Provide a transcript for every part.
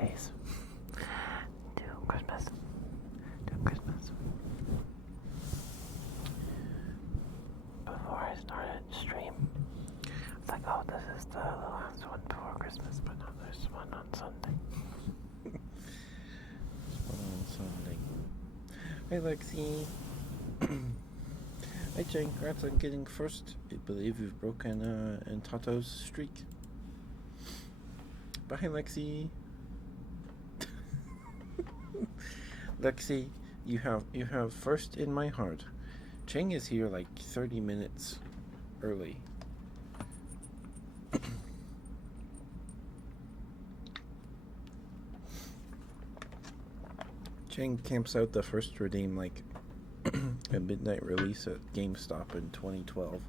days to Christmas. Before I started stream, it's like, oh, this is the last one before Christmas, but no, there's one on Sunday. Hey, Lexi. Hey, Jane. Congrats on getting first. I believe you've broken Tato's streak. Bye, Lexi. Lexi, you have first in my heart. Cheng is here like 30 minutes early. Cheng camps out the first redeem like a midnight release at GameStop in 2012.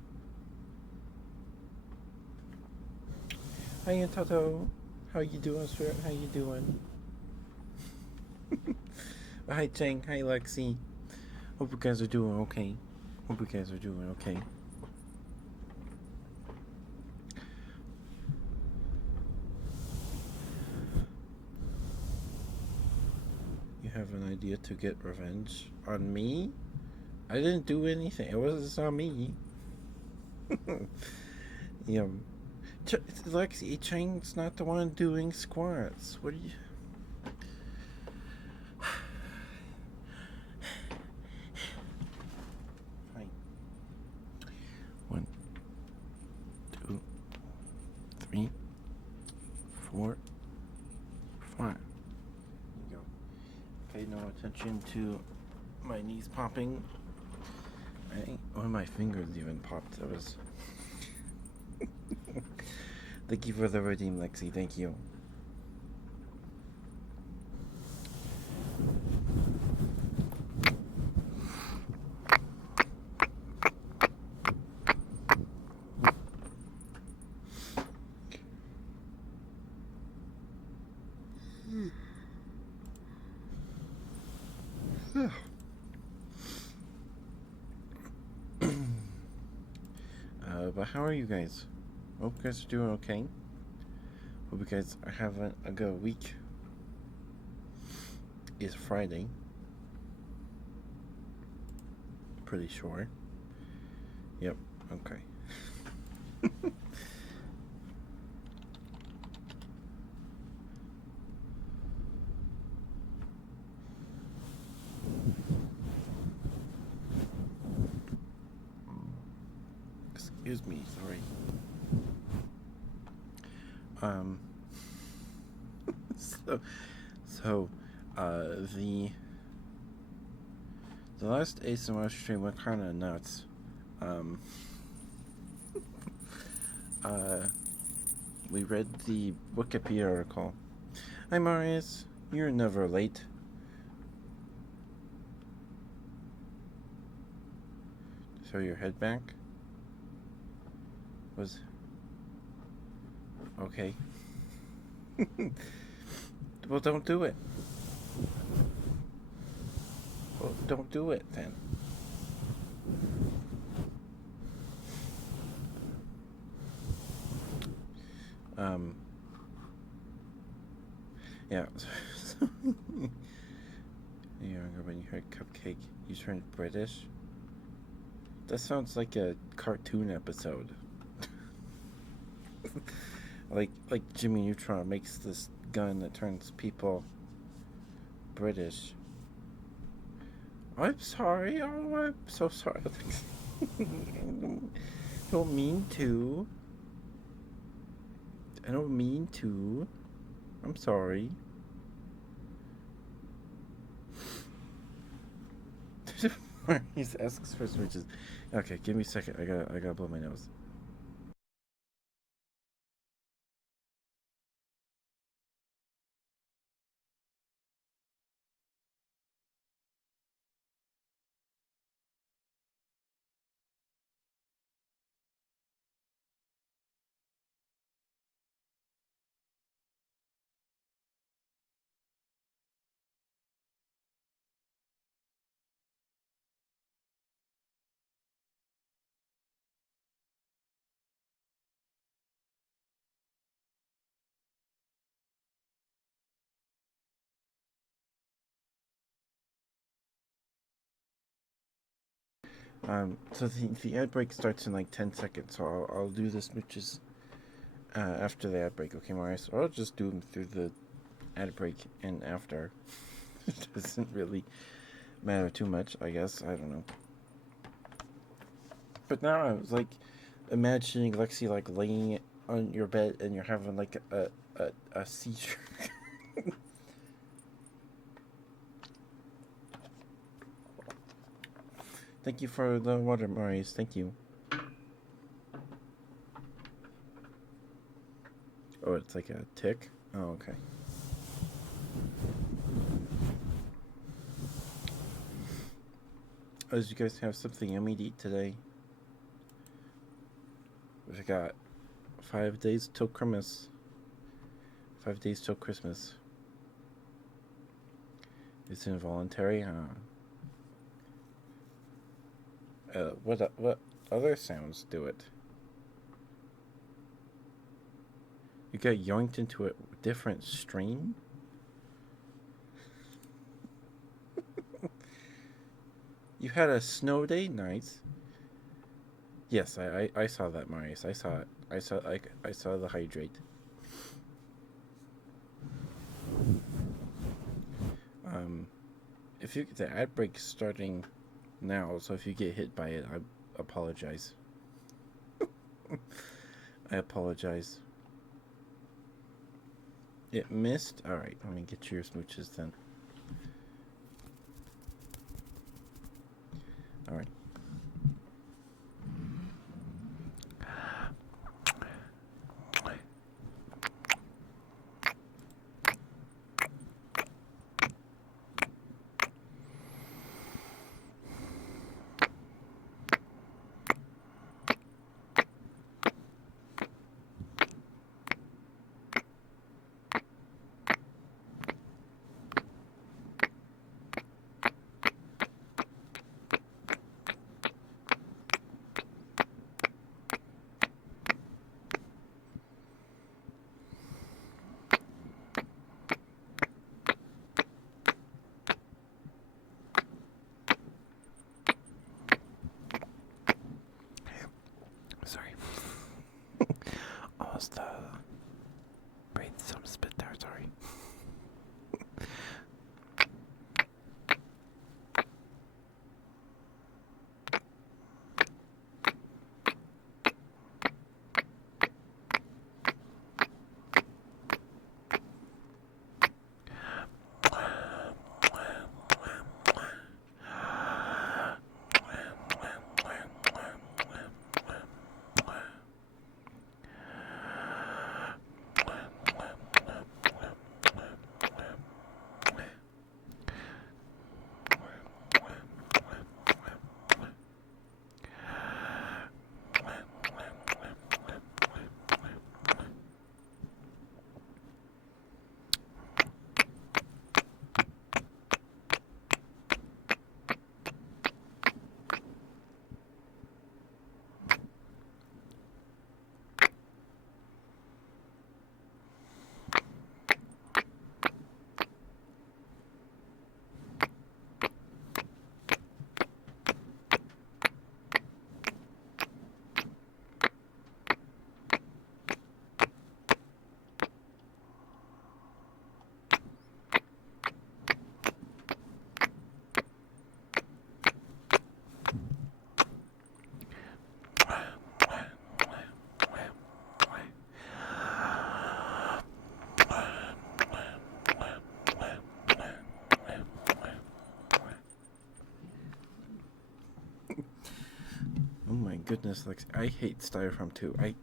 Hi, Toto. How you doing, sir? How you doing? Hi, Cheng. Hi, Lexi. Hope you guys are doing okay. You have an idea to get revenge on me? I didn't do anything. It wasn't on me. Yeah. Lexi, Cheng's not the one doing squats. What are you... Fine. 1, 2, 3, 4, 5. There you go. Pay no attention to my knees popping. I think one of my fingers even popped. That was... Thank you for the redeem, Lexi. Thank you. But how are you guys? Hope you guys are doing okay. Hope you guys are having a good week. It's Friday. Pretty sure. Yep, okay. Excuse me, sorry. The last ASMR stream went kind of nuts. We read the Wikipedia article. Hi, Marius. You're never late. Throw your head back. Was okay. Well, don't do it. Well, don't do it then. Yeah. Younger when you heard cupcake, you turned British. That sounds like a cartoon episode. like Jimmy Neutron makes this gun that turns people British. I'm sorry. Oh, I'm so sorry. Don't mean to. I don't mean to. I'm sorry. He asks for switches. Okay, give me a second. I gotta blow my nose. So the ad break starts in like 10 seconds, so I'll do the smooches after the ad break, okay, Marius? Or I'll just do them through the ad break and after. It doesn't really matter too much, I guess. I don't know. But now I was like imagining Lexi like laying on your bed and you're having like a seizure. Thank you for the water, Marius. Thank you. Oh, it's like a tick? Oh, okay. Oh, did you guys have something yummy to eat today? We've got 5 days till Christmas. 5 days till Christmas. It's involuntary, huh? What other sounds do it? You got yoinked into a different stream? You had a snow day? Nice. Yes, I saw that, Marius. I saw it. I saw the hydrate. Um, if you the ad break's starting now, so if you get hit by it, I apologize. I apologize. It missed. All right, let me get your smooches then. All right. Sorry. Almost breathed some spit there, sorry. Oh my goodness, Lex. I hate styrofoam too. I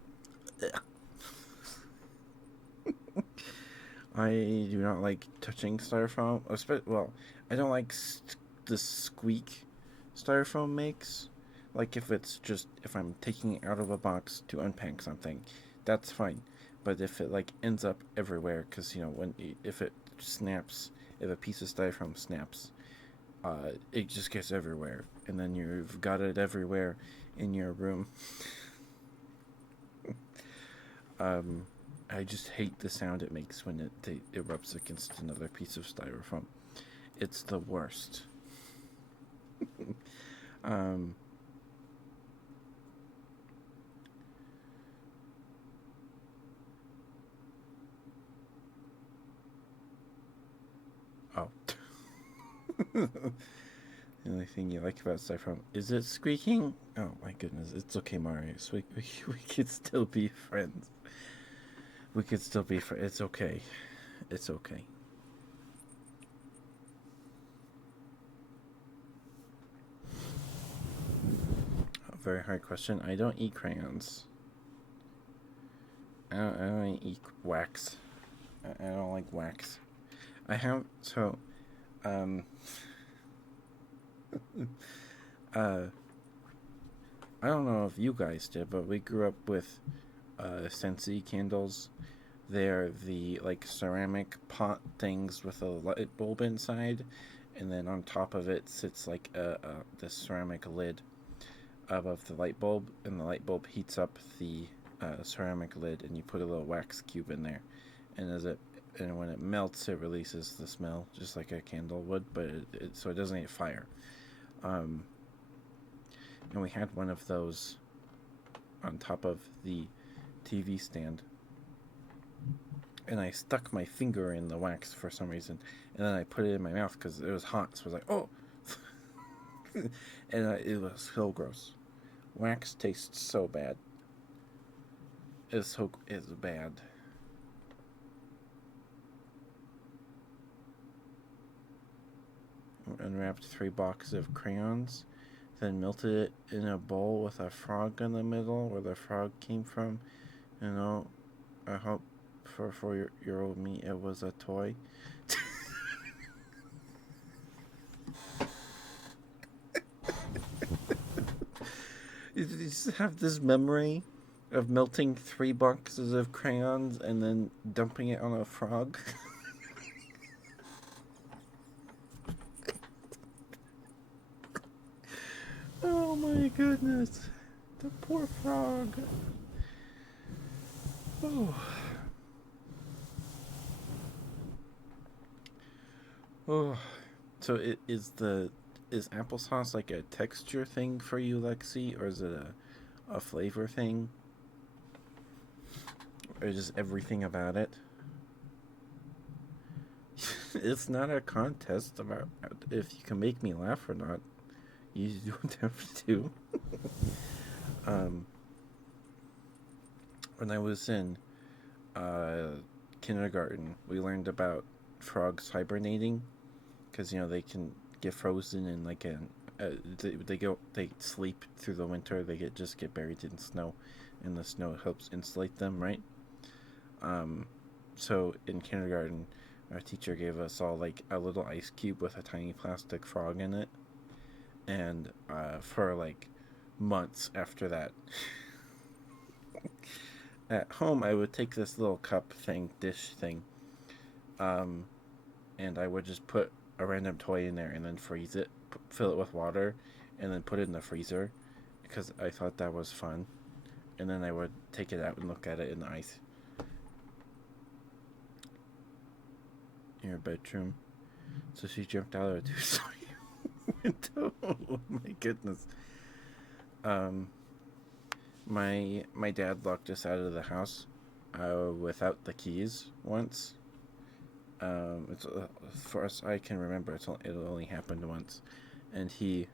do not like touching styrofoam. Well, I don't like the squeak styrofoam makes. Like if I'm taking it out of a box to unpack something, that's fine. But if it like ends up everywhere, because if it snaps, if a piece of styrofoam snaps, it just gets everywhere, and then you've got it everywhere in your room. um, I just hate the sound it makes when it rubs against another piece of styrofoam. It's the worst. um, The only thing you like about styrofoam is it squeaking? Oh my goodness, it's okay, Marius. We could still be friends. We could still be friends. It's okay. It's okay. A very hard question. I don't eat crayons. I don't eat wax. I don't like wax. I have so um uh I don't know if you guys did, but we grew up with Sensi candles. They're the like ceramic pot things with a light bulb inside, and then on top of it sits like the ceramic lid above the light bulb, and the light bulb heats up the ceramic lid, and you put a little wax cube in there, and when it melts, it releases the smell just like a candle would, but so it doesn't need fire. Um, and we had one of those on top of the TV stand, and I stuck my finger in the wax for some reason, and then I put it in my mouth because it was hot. So I was like, oh, and it was so gross. Wax tastes so bad. It's bad. Unwrapped 3 boxes of crayons, then melted it in a bowl with a frog in the middle where the frog came from. You know, I hope for 4-year-old me it was a toy. You just have this memory of melting 3 boxes of crayons and then dumping it on a frog. Oh my goodness. The poor frog. Oh. Oh. So is applesauce like a texture thing for you, Lexi, or is it a flavor thing? Or just everything about it? It's not a contest about if you can make me laugh or not. You don't have to. When I was in kindergarten, we learned about frogs hibernating because they can get frozen in like they sleep through the winter. They just get buried in snow, and the snow helps insulate them, right? So in kindergarten, our teacher gave us all like a little ice cube with a tiny plastic frog in it, and for like months after that. At home, I would take this little dish thing, and I would just put a random toy in there and then freeze it, fill it with water, and then put it in the freezer because I thought that was fun. And then I would take it out and look at it in the ice. In your bedroom. So she jumped out of a two-story window. Oh my goodness. My dad locked us out of the house without the keys once. It's for us. I can remember it only happened once, and we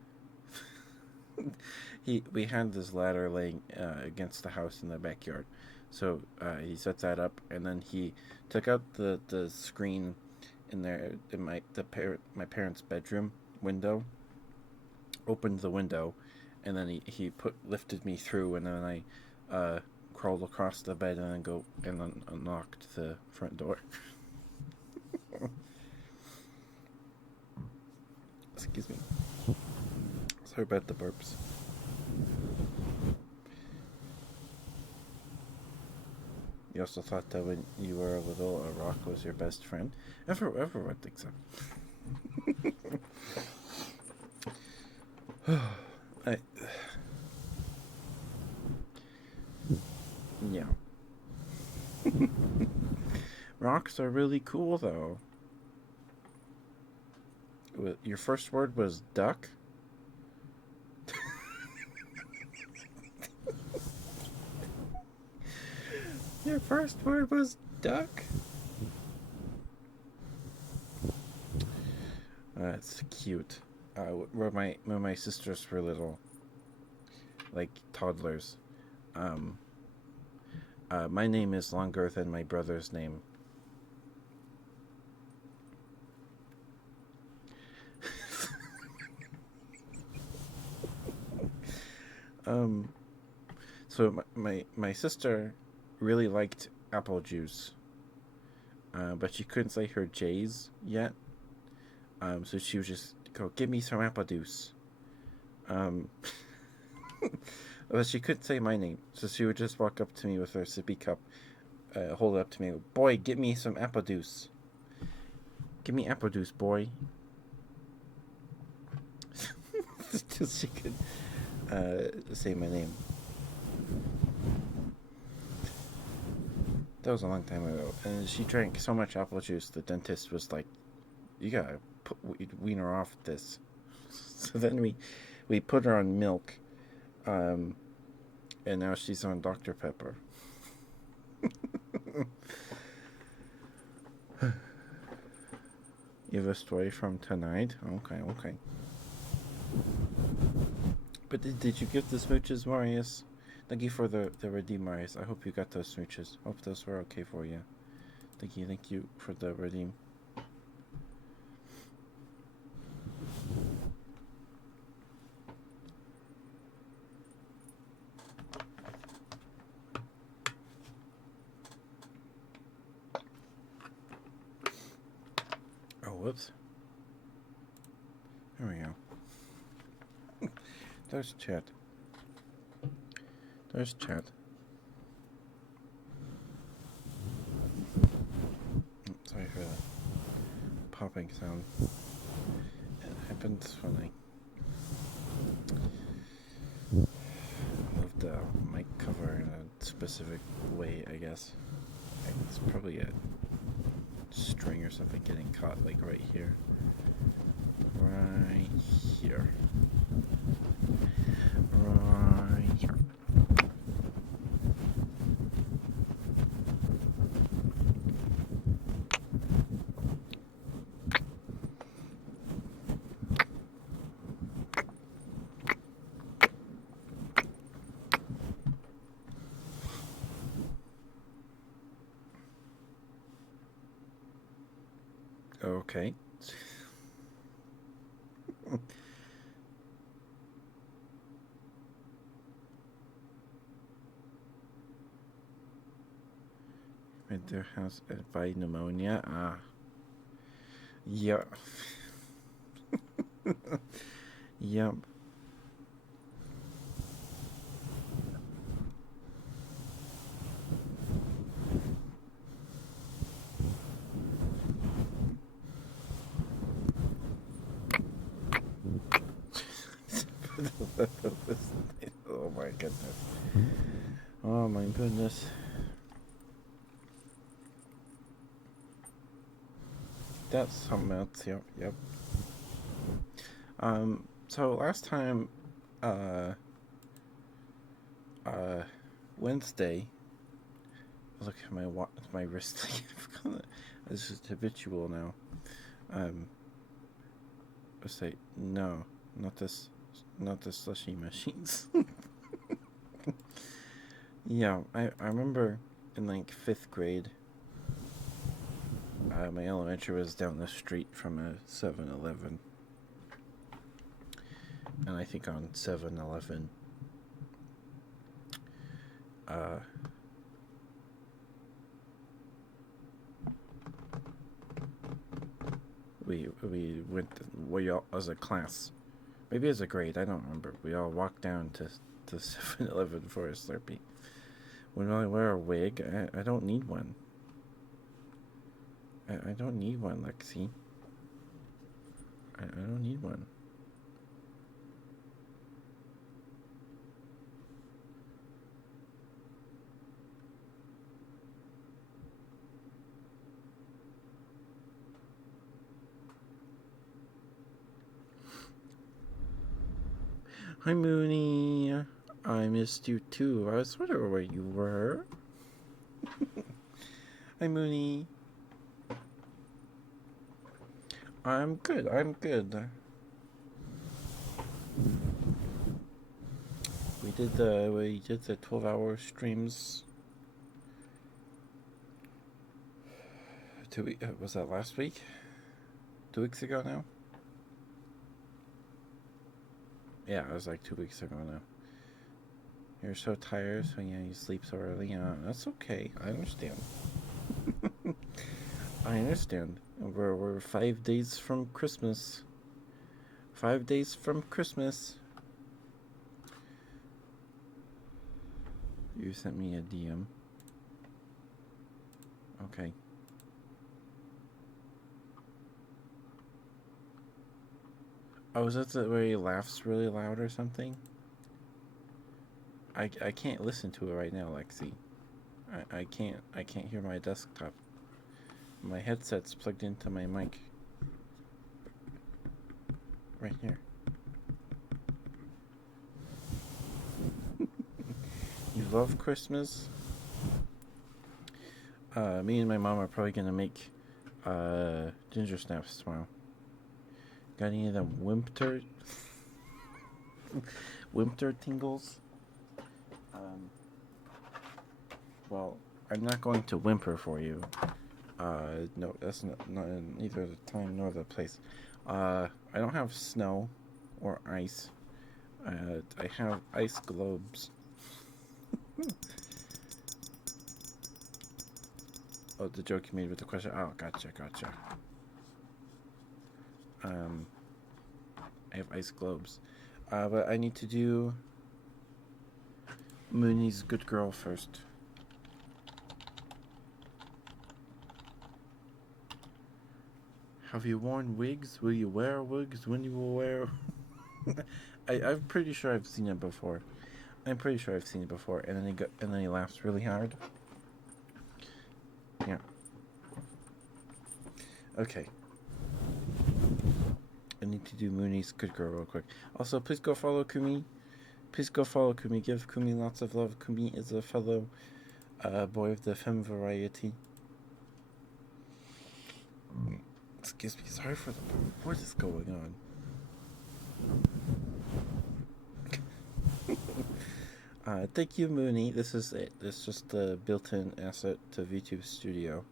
had this ladder laying against the house in the backyard, so he set that up, and then he took out the screen in there in my parents' bedroom window, opened the window, and then he lifted me through, and then I crawled across the bed and then unlocked the front door. Excuse me. Sorry about the burps. You also thought that when you were little, a rock was your best friend? Everyone thinks so. Yeah. Rocks are really cool, though. Your first word was duck? Your first word was duck? It's cute. When my sisters were little, like toddlers. Um, my name is longer than my brother's name. um, so my sister really liked apple juice, but she couldn't say her J's yet. So she would just go, "Give me some apple juice." Um, but she couldn't say my name, so she would just walk up to me with her sippy cup, hold it up to me, "Boy, get me some apple juice. Give me apple juice, boy." Just she could say my name. That was a long time ago, and she drank so much apple juice. The dentist was like, "You gotta wean her off this." So then we put her on milk, and now she's on Dr. Pepper. You have a story from tonight? Okay. But did you give the smooches, Marius? Thank you for the redeem, Marius. I hope you got those smooches. Hope those were okay for you. Thank you for the redeem. Oh, whoops. There we go. There's chat. There's chat. Sorry for the popping sound. It happens when I move the mic cover in a specific way, I guess. It's probably a string or something getting caught, like right here. Right here. Right here. Okay. At their house by pneumonia. Ah. Yeah. Yep. Oh my goodness. Oh my goodness. That's something else. Yep. So last time, uh, Wednesday. Look at my wrist. It's just habitual now. Let's say no, not the slushy machines. Yeah, I remember in like 5th grade. My elementary was down the street from a 7-Eleven. And I think on 7-Eleven, we went, we all, as a class, maybe as a grade, I don't remember, we all walked down to 7-Eleven for a Slurpee. When I wear a wig, I don't need one. I don't need one, Lexi. I don't need one. Hi, Mooney. I missed you too. I was wondering where you were. Hi, Mooney. I'm good. I'm good. We did the 12-hour streams. Was that last week? 2 weeks ago now? Yeah, it was like 2 weeks ago now. You're so tired, so yeah, you sleep so early. Yeah, that's okay. I understand. I understand. We're 5 days from Christmas. 5 days from Christmas. You sent me a DM. Okay. Oh, is that where he laughs really loud or something? I can't listen to it right now, Lexi. I can't hear my desktop. My headset's plugged into my mic. Right here. You love Christmas? Me and my mom are probably gonna make ginger snaps tomorrow. Got any of them Wimpter tingles? Well, I'm not going to whimper for you. No, that's not in either the time nor the place. I don't have snow or ice. I have ice globes. Oh, the joke you made with the question. Oh, gotcha. I have ice globes. But I need to do Mooney's Good Girl first. Have you worn wigs? Will you wear wigs when you will wear? I'm pretty sure I've seen it before. And then he laughs really hard. Yeah. Okay. I need to do Mooney's Good Girl real quick. Also, please go follow Kumi. Give Kumi lots of love. Kumi is a fellow boy of the femme variety. Excuse me. Sorry for what is going on. Thank you, Mooney. This is it. This is just the built-in asset to VTube Studio.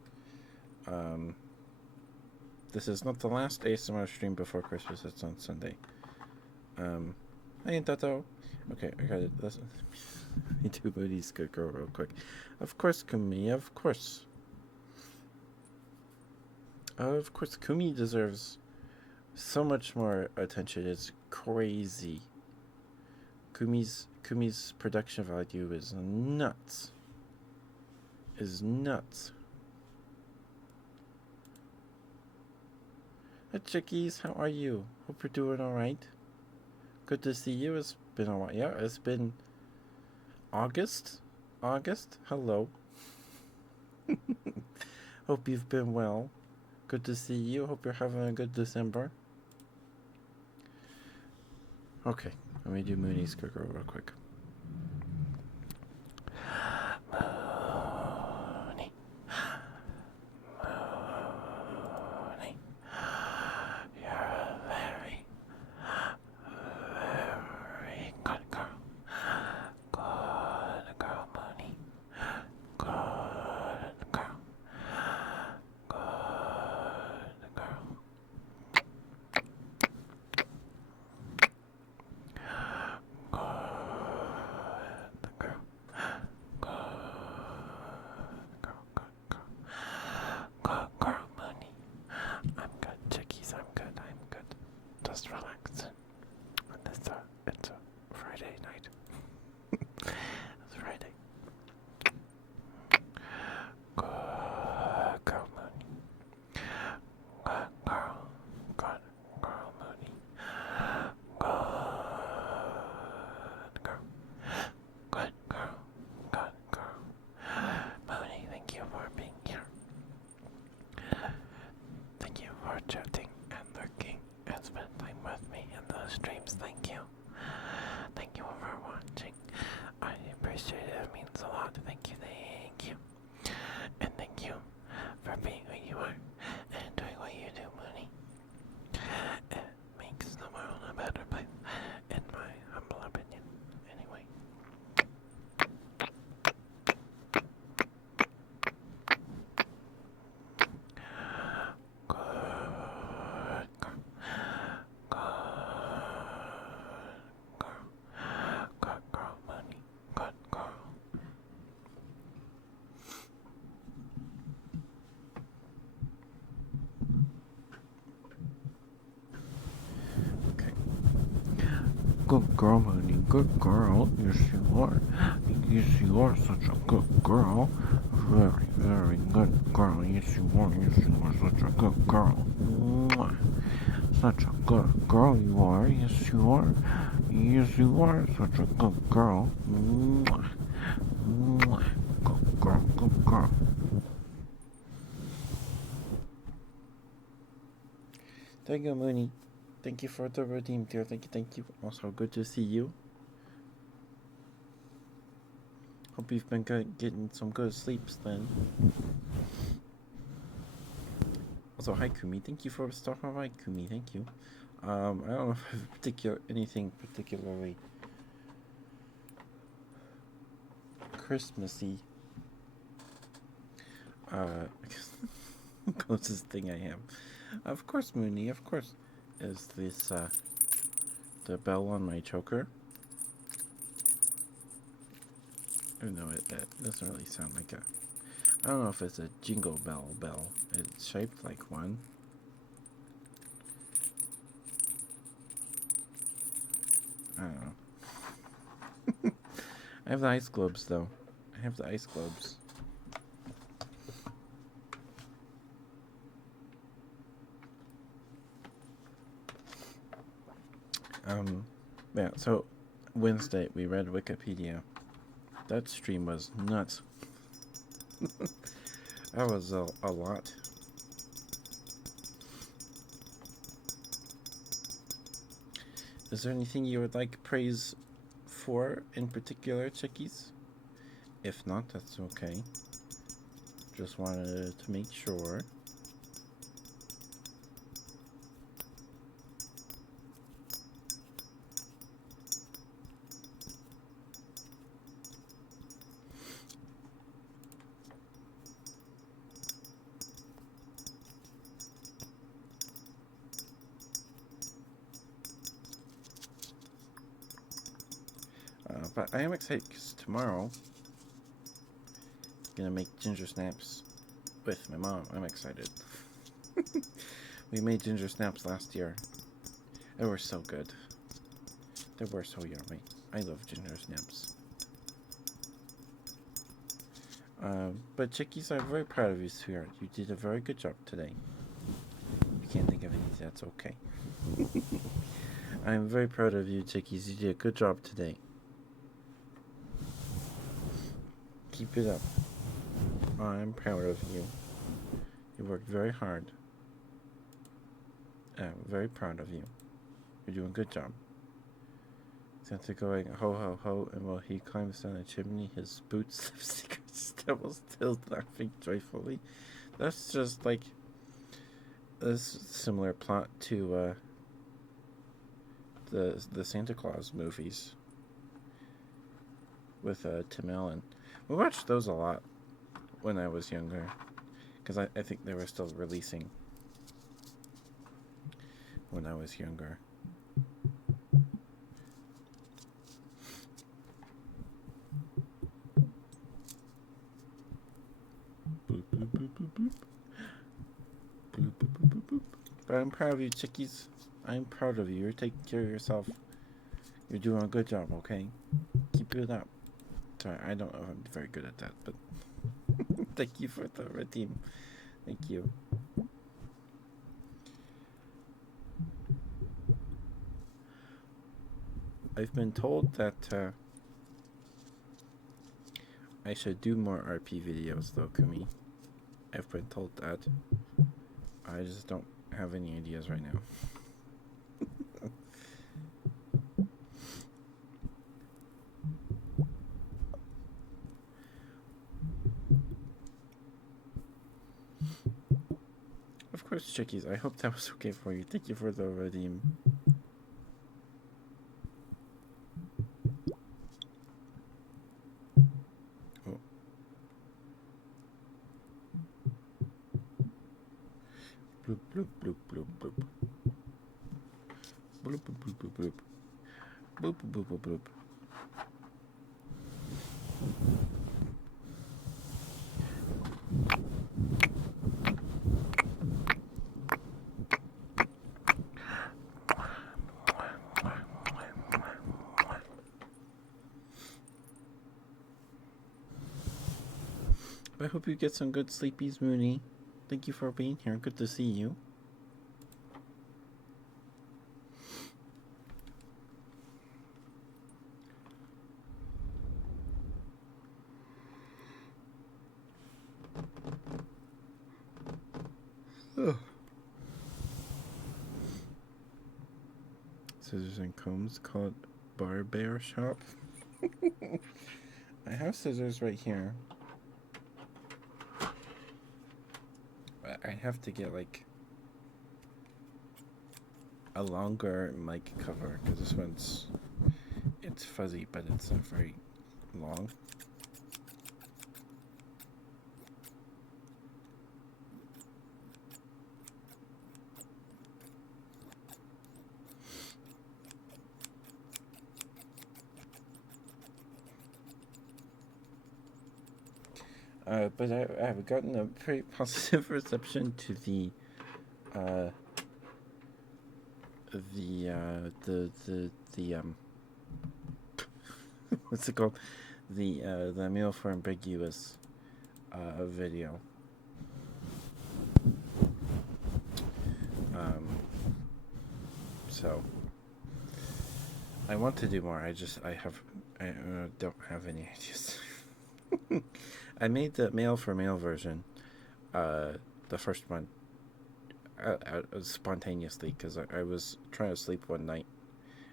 This is not the last ASMR stream before Christmas. It's on Sunday. Hey, Tato. Okay, I got it. Let me do Moody's Good Girl real quick. Of course, Kumi. Of course. Kumi deserves so much more attention. It's crazy. Kumi's production value is nuts. Hi, chickies. How are you? Hope you're doing all right. Good to see you. It's been a while. Yeah, it's been August. Hello. Hope you've been well. Good to see you. Hope you're having a good December. Okay, let me do Mooney's Good Girl real quick. Mooney. You're a very, very good girl. Good girl, Mooney. Good girl. Good girl. Just relax. It's a Friday night. It's Friday. Good girl, Mooney. Good girl, Mooney. Good girl. Mooney, thank you for being here. Thank you for chatting and lurking and spending time with me in those streams. Thank you. Thank you for watching. I appreciate it. It means a lot. Thank you. And thank you for being who you are and doing what you do, Mooney. good girl, Mooney. Good girl. Yes, you are. Yes, you are such a good girl. Very, very good girl. Yes, you are. Yes, you are such a good girl. Mwah. Such a good girl you are. Yes, you are. Yes, you are such a good girl. Mwah. Mwah. Good girl, good girl. Thank you, Mooney. Thank you for the redeem, dear. Thank you. Also, good to see you. Hope you've been getting some good sleeps then. Also, hi Kumi. Thank you for stopping by, Kumi. Thank you. I don't know if I have anything particularly Christmassy. Closest thing I have, of course, Mooney. Of course, is this the bell on my choker. Even though it doesn't really sound like a. I don't know if it's a jingle bell. It's shaped like one. I don't know. I have the ice globes though. I have the ice globes. Yeah, so Wednesday we read Wikipedia. That stream was nuts. That was a lot. Is there anything you would like praise for in particular, chickies? If not, that's okay. Just wanted to make sure. But I am excited because tomorrow I'm gonna make ginger snaps with my mom. I'm excited. We made ginger snaps last year. They were so good. They were so yummy. I love ginger snaps. But chickies, I'm very proud of you, sweetheart. You did a very good job today. You can't think of anything, that's okay. I'm very proud of you, chickies. You did a good job today. Keep it up. I'm proud of you. You worked very hard. I'm very proud of you. You're doing a good job. Santa going ho ho ho, and while he climbs down the chimney, his boots of secret stubbles still laughing joyfully. That's just like a similar plot to the Santa Claus movies with Tim Allen. We watched those a lot when I was younger, because I think they were still releasing when I was younger. Boop, boop, boop, boop, boop. Boop, boop, boop, boop, boop. But I'm proud of you, chickies. I'm proud of you. You're taking care of yourself. You're doing a good job, okay? Keep it up. Sorry, I don't know if I'm very good at that, but thank you for the redeem. Thank you. I've been told that I should do more RP videos though, Kumi. I've been told that. I just don't have any ideas right now. Of course, chickies. I hope that was okay for you. Thank you for the redeem. Oh. Bloop, bloop, bloop, bloop, bloop. Bloop, bloop, bloop, bloop, bloop. Bloop, bloop, bloop, bloop. I hope you get some good sleepies, Mooney. Thank you for being here. Good to see you. Ugh. Scissors and combs called Bar Bear Shop. I have scissors right here. I have to get like a longer mic cover because this one's it's fuzzy, but it's not very long. But I've gotten a pretty positive reception to the what's it called? The meal for ambiguous video. So I want to do more. I don't have any ideas. I made the male for male version, the first one, spontaneously because I was trying to sleep one night,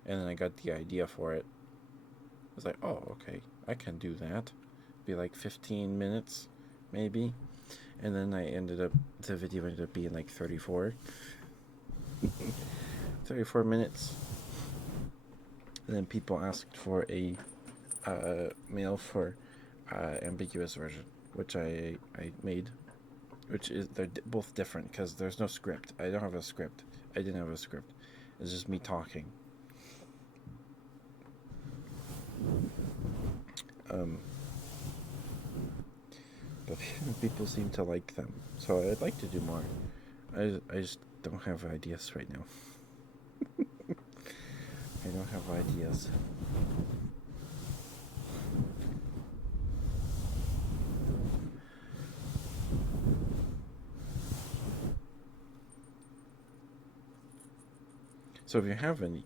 and then I got the idea for it. I was like, oh, okay, I can do that. Be like 15 minutes, maybe, and then the video ended up being like 34 minutes. And then people asked for a male for ambiguous version, which I made, which is they're both different because there's no script. I don't have a script. I didn't have a script. It's just me talking. But people seem to like them, so I'd like to do more. I just don't have ideas right now. I don't have ideas. So if you have any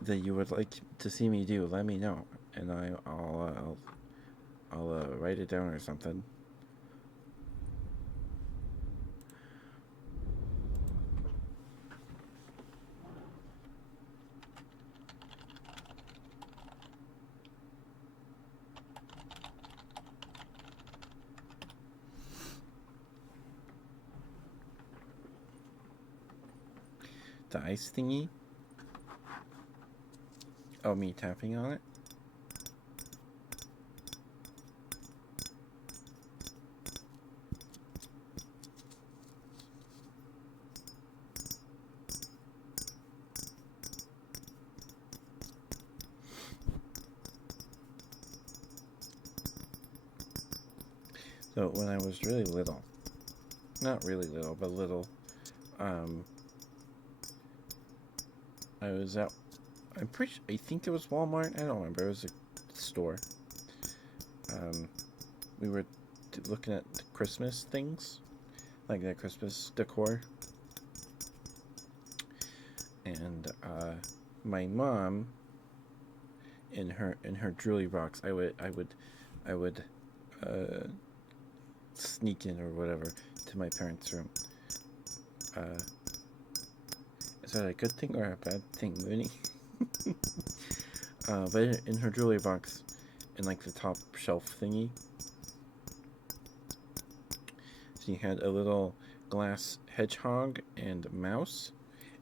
that you would like to see me do, let me know, and I'll write it down or something. The ice thingy? Oh, me tapping on it? So when I was really little, not really little, but little, I was out. I think it was Walmart. I don't remember. It was a store. We were looking at Christmas things, like the Christmas decor, and my mom, in her jewelry box, I would sneak in or whatever to my parents' room. Is that a good thing or a bad thing, Mooney? But in her jewelry box, in like the top shelf thingy, she had a little glass hedgehog and mouse,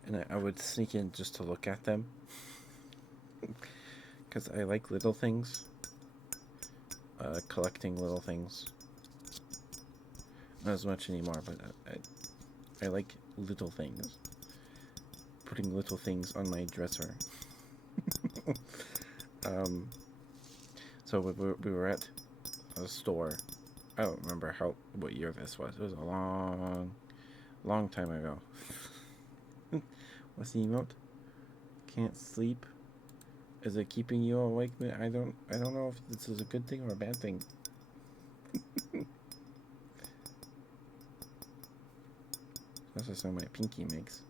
and I would sneak in just to look at them, because I like little things, collecting little things. Not as much anymore, but I like little things. Putting little things on my dresser. So we were at a store. I don't remember what year this was. It was a long time ago. What's the emote? Can't sleep. Is it keeping you awake? I don't know if this is a good thing or a bad thing. That's the sound my pinky makes.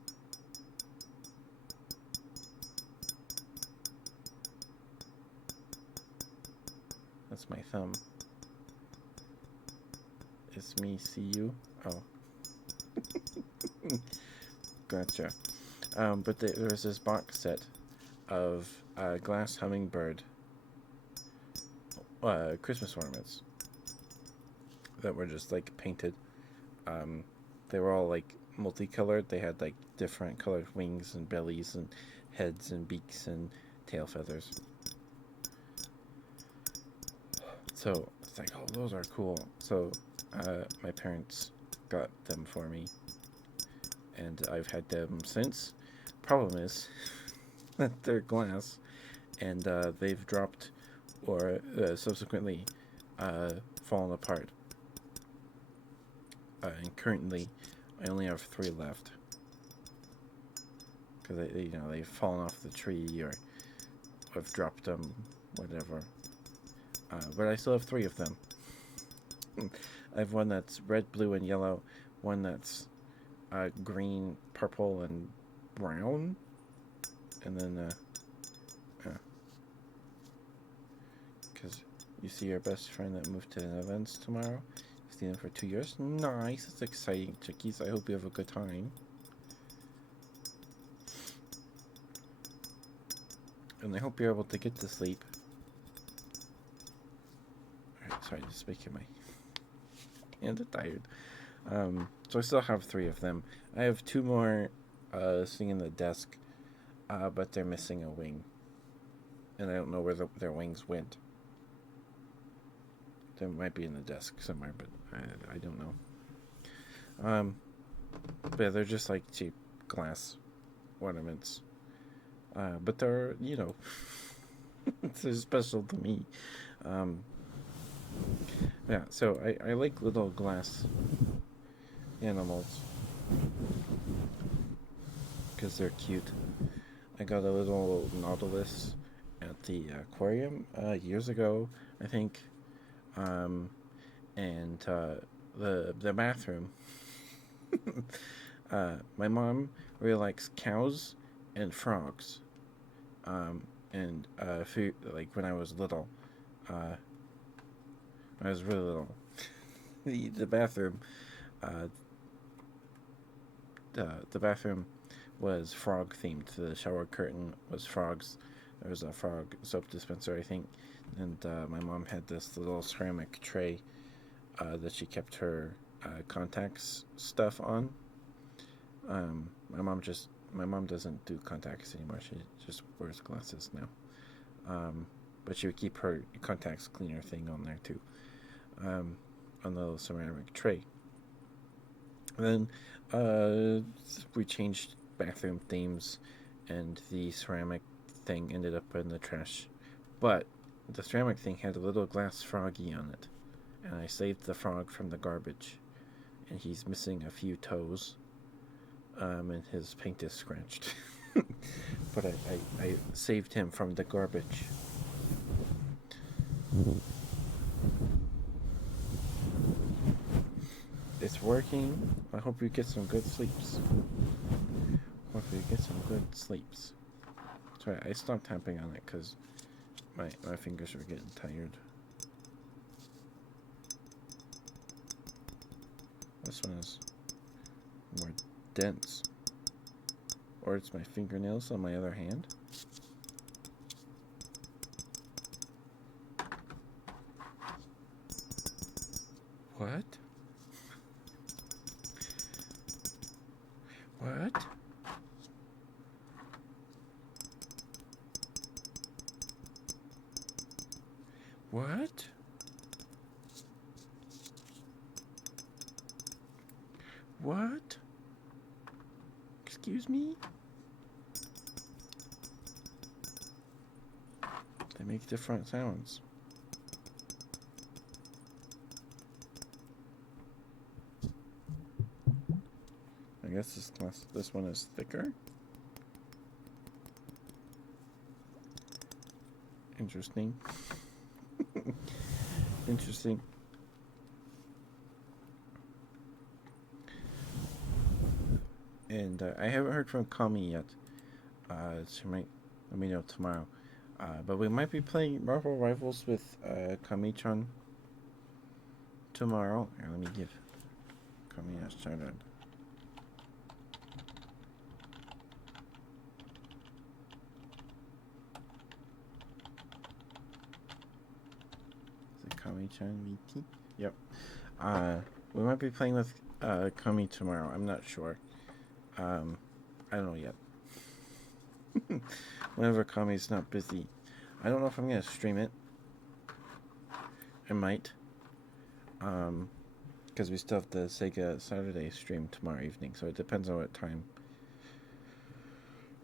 That's my thumb. It's me, see you? Oh. Gotcha. But there was this box set of glass hummingbird Christmas ornaments that were just like painted. They were all like multicolored. They had like different colored wings and bellies and heads and beaks and tail feathers. So it's like, oh, those are cool. So my parents got them for me, and I've had them since. Problem is that they're glass, and they've dropped or subsequently fallen apart. And currently, I only have 3 left because they've fallen off the tree or I've dropped them, whatever. But I still have 3 of them. I have one that's red, blue, and yellow. One that's green, purple, and brown. And then, because you see your best friend that moved to the Netherlands tomorrow. Staying for 2 years. Nice. That's exciting, chickies. I hope you have a good time. And I hope you're able to get to sleep. Alright, sorry, just making my hand tired. So I still have 3 of them. I have 2 more sitting in the desk, but they're missing a wing. And I don't know where their wings went. They might be in the desk somewhere, but I don't know. But they're just like cheap glass ornaments. But they're, they're special to me. Yeah, so I like little glass animals because they're cute. I got a little nautilus at the aquarium years ago, I think. And the bathroom. My mom really likes cows and frogs. And food, like when I was little, when I was really little, the bathroom, the bathroom was frog themed. The shower curtain was frogs. There was a frog soap dispenser, I think, and my mom had this little ceramic tray that she kept her contacts stuff on. My mom doesn't do contacts anymore. She just wears glasses now. But she would keep her contacts cleaner thing on there too, on the little ceramic tray. And then we changed bathroom themes, and the ceramic thing ended up in the trash. But the ceramic thing had a little glass froggy on it, and I saved the frog from the garbage, and he's missing a few toes, and his paint is scratched. But I saved him from the garbage. It's working. I hope you get some good sleeps. Sorry, I stopped tapping on it because my fingers are getting tired. This one is more dense. Or it's my fingernails on my other hand. What? What? What? What? Excuse me? They make different sounds. I guess this one is thicker. Interesting. Interesting. And I haven't heard from Kami yet. She might let me know tomorrow. But we might be playing Marvel Rivals with Kami-chan tomorrow. Here, let me give Kami a shout out. Is it Kami-chan VT? Yep. We might be playing with Kami tomorrow. I'm not sure. I don't know yet. Whenever Kami's not busy. I don't know if I'm gonna stream it. I might. Because we still have the Sega Saturday stream tomorrow evening, so it depends on what time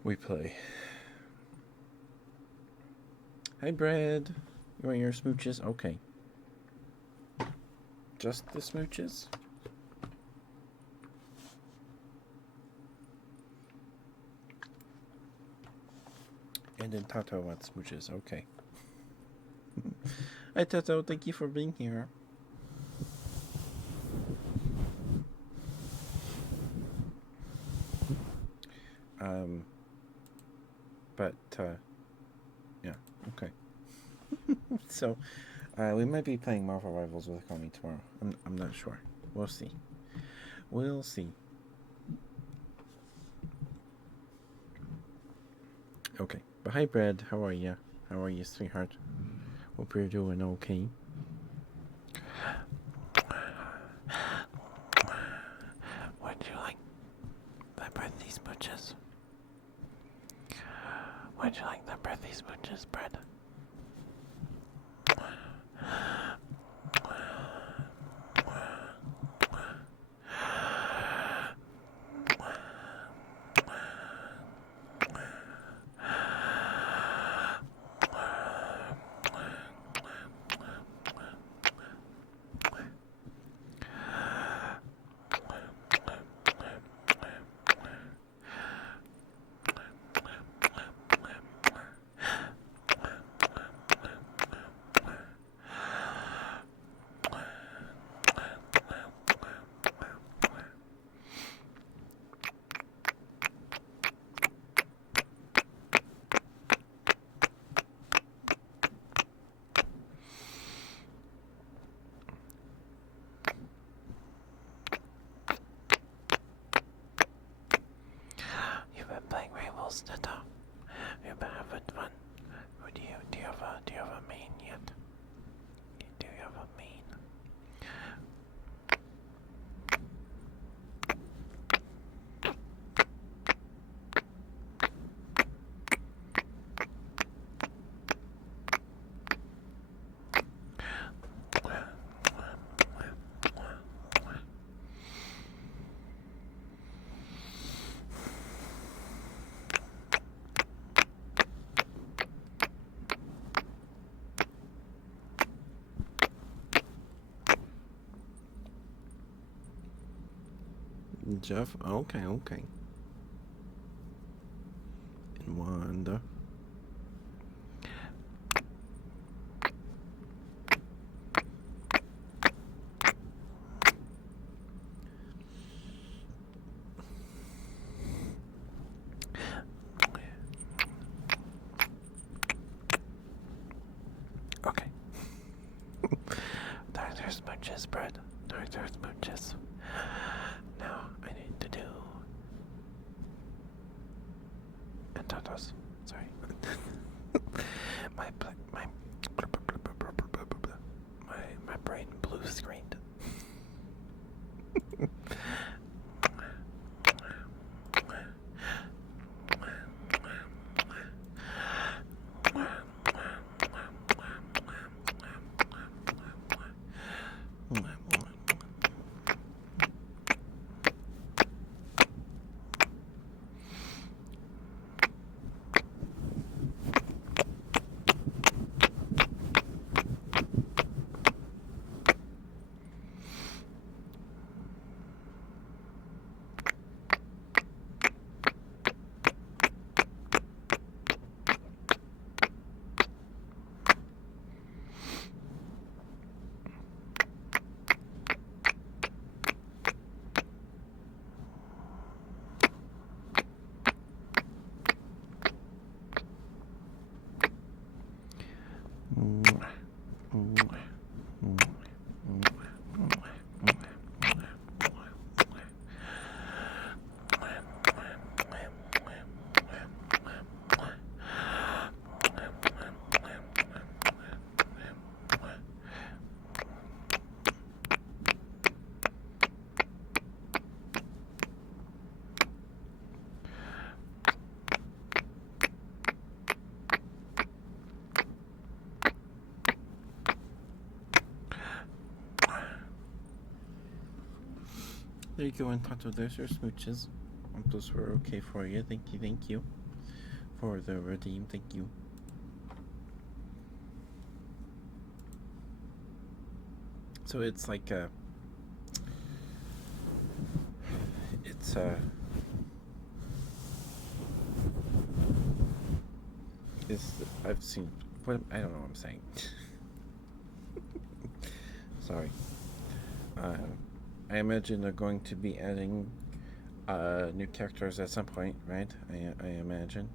we play. Hi, Brad. You want your smooches? Okay. Just the smooches? And then Tato wants smooches. Okay. Hi, Tato. Thank you for being here. Yeah, okay. So, we might be playing Marvel Rivals with Kami tomorrow. I'm not sure. We'll see. We'll see. Okay. But hi, Brad. How are you? How are you, sweetheart? Hope you're doing okay. Would you like the birthday smooches? Would you like the birthday smooches, Brad? You've been playing Rivals, Nita. You've been having fun. Do you have a main yet? Do you have a main? Jeff? Okay. And Wanda. Okay. There's smooches, Brad. There's smooches. Now I need to do Entotos. Sorry. my brain blue screened. There you go, and Tato. There's your smooches. Hope those were okay for you. Thank you for the redeem. Thank you. So it's like it's is I've seen what I don't know what I'm saying. Sorry. I imagine they're going to be adding new characters at some point, right? I imagine.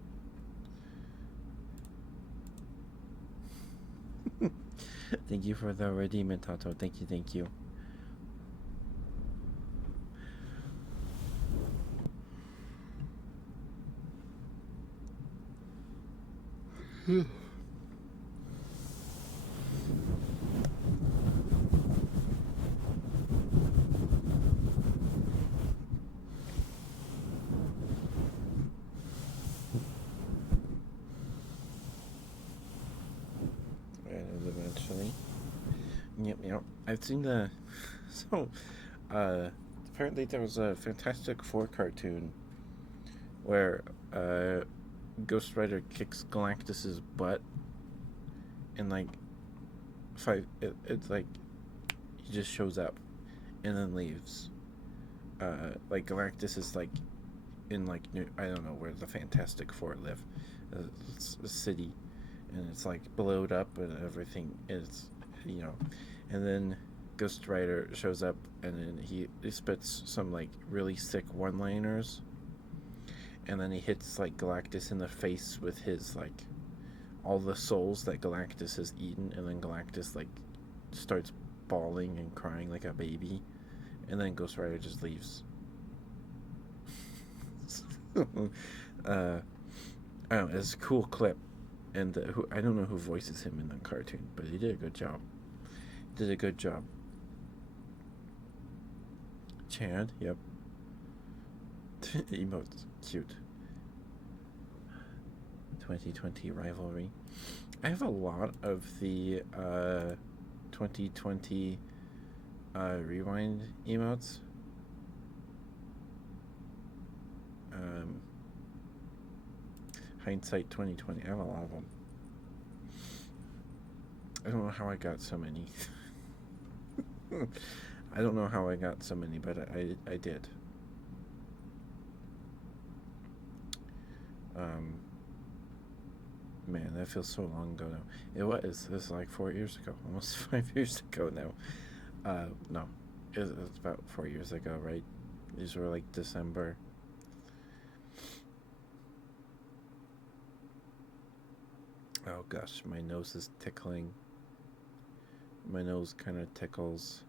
Thank you for the redeem, Tato. Thank you. Eventually. Yep. I've seen the so apparently there was a Fantastic Four cartoon where Ghost Rider kicks Galactus's butt and like it's like he just shows up and then leaves. Like Galactus is like in like I don't know where the Fantastic Four live. It's a city, and it's like blowed up and everything. It's and then Ghost Rider shows up and then he spits some like really sick one-liners, and then he hits like Galactus in the face with his like all the souls that Galactus has eaten, and then Galactus like starts bawling and crying like a baby, and then Ghost Rider just leaves. I don't know, it's a cool clip, and I don't know who voices him in the cartoon, but he did a good job. Chad, yep. Emote's cute. 2020 rivalry. I have a lot of the 2020 rewind emotes. Hindsight 2020. I have a lot of them. I don't know how I got so many. I don't know how I got so many, but I did. Man, that feels so long ago now. It was like 4 years ago, almost 5 years ago now. No, it was about 4 years ago, right? These were like December. Oh gosh, my nose is tickling. My nose kind of tickles.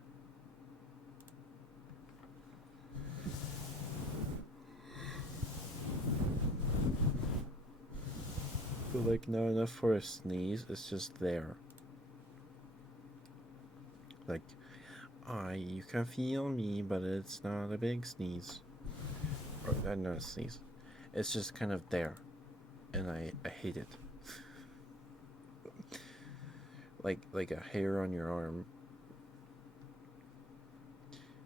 But like not enough for a sneeze, it's just there. Like, you can feel me, but it's not a big sneeze. Or not a sneeze. It's just kind of there. And I hate it. like a hair on your arm.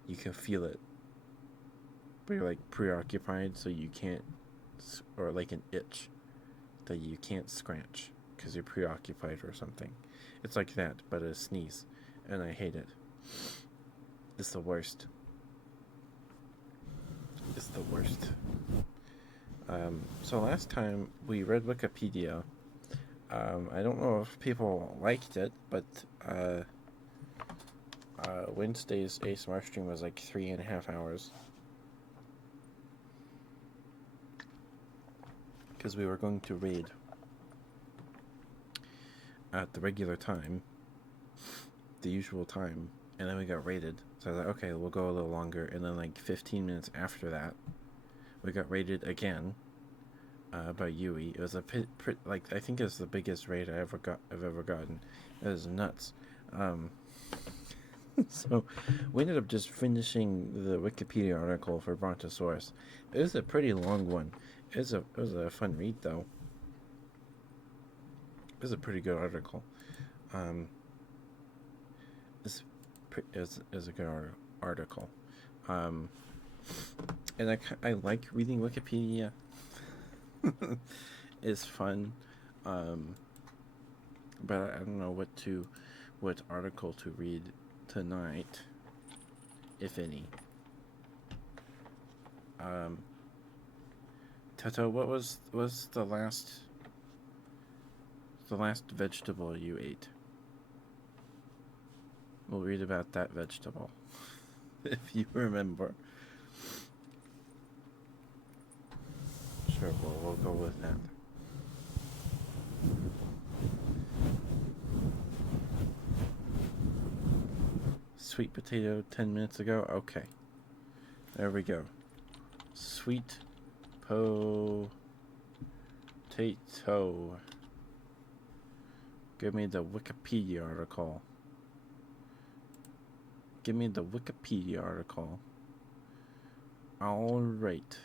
You can feel it. But you're like preoccupied, so you can't, or like an itch that you can't scratch because you're preoccupied or something. It's like that, but a sneeze. And I hate it. It's the worst. So last time we read Wikipedia. I don't know if people liked it, but Wednesday's ASMR stream was like 3.5 hours. Because we were going to raid at the regular time, the usual time, and then we got raided. So I was like, okay, we'll go a little longer. And then like 15 minutes after that, we got raided again by Yui. It was like I think it's the biggest raid I've ever gotten. It was nuts. So we ended up just finishing the Wikipedia article for Brontosaurus. It was a pretty long one. It was a fun read though. It was a pretty good article. It's a good article. And I like reading Wikipedia. It's fun. Um, but I don't know what article to read tonight, if any. Toto, what was the last vegetable you ate? We'll read about that vegetable, if you remember. Sure, we'll go with that. Sweet potato 10 minutes ago? Okay. There we go. Sweet potato. Give me the Wikipedia article. Give me the Wikipedia article. All right.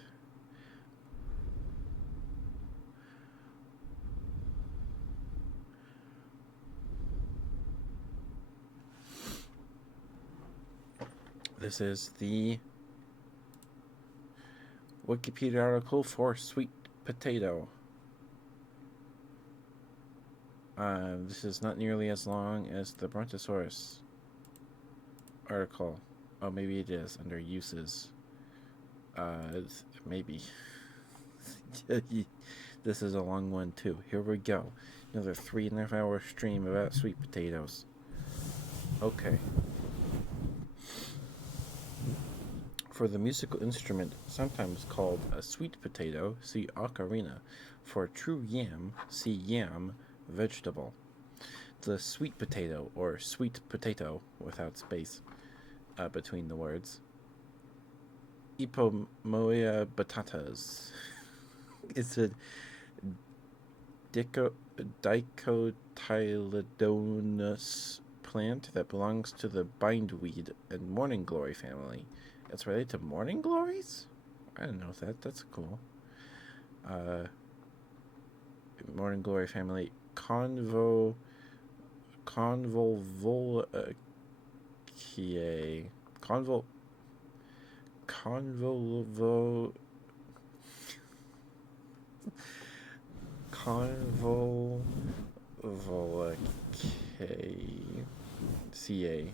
This is the Wikipedia article for sweet potato. This is not nearly as long as the Brontosaurus article. Oh, maybe it is under uses. Maybe. This is a long one too. Here we go. Another 3.5 hour stream about sweet potatoes. Okay. For the musical instrument, sometimes called a sweet potato, see ocarina. For true yam, see yam vegetable. The sweet potato, or sweet potato, without space between the words. Ipomoea batatas. It's a dicotyledonous plant that belongs to the bindweed and morning glory family. It's related to morning glories? I didn't know that. That's cool. Morning glory family. Convolvulaceae. CA.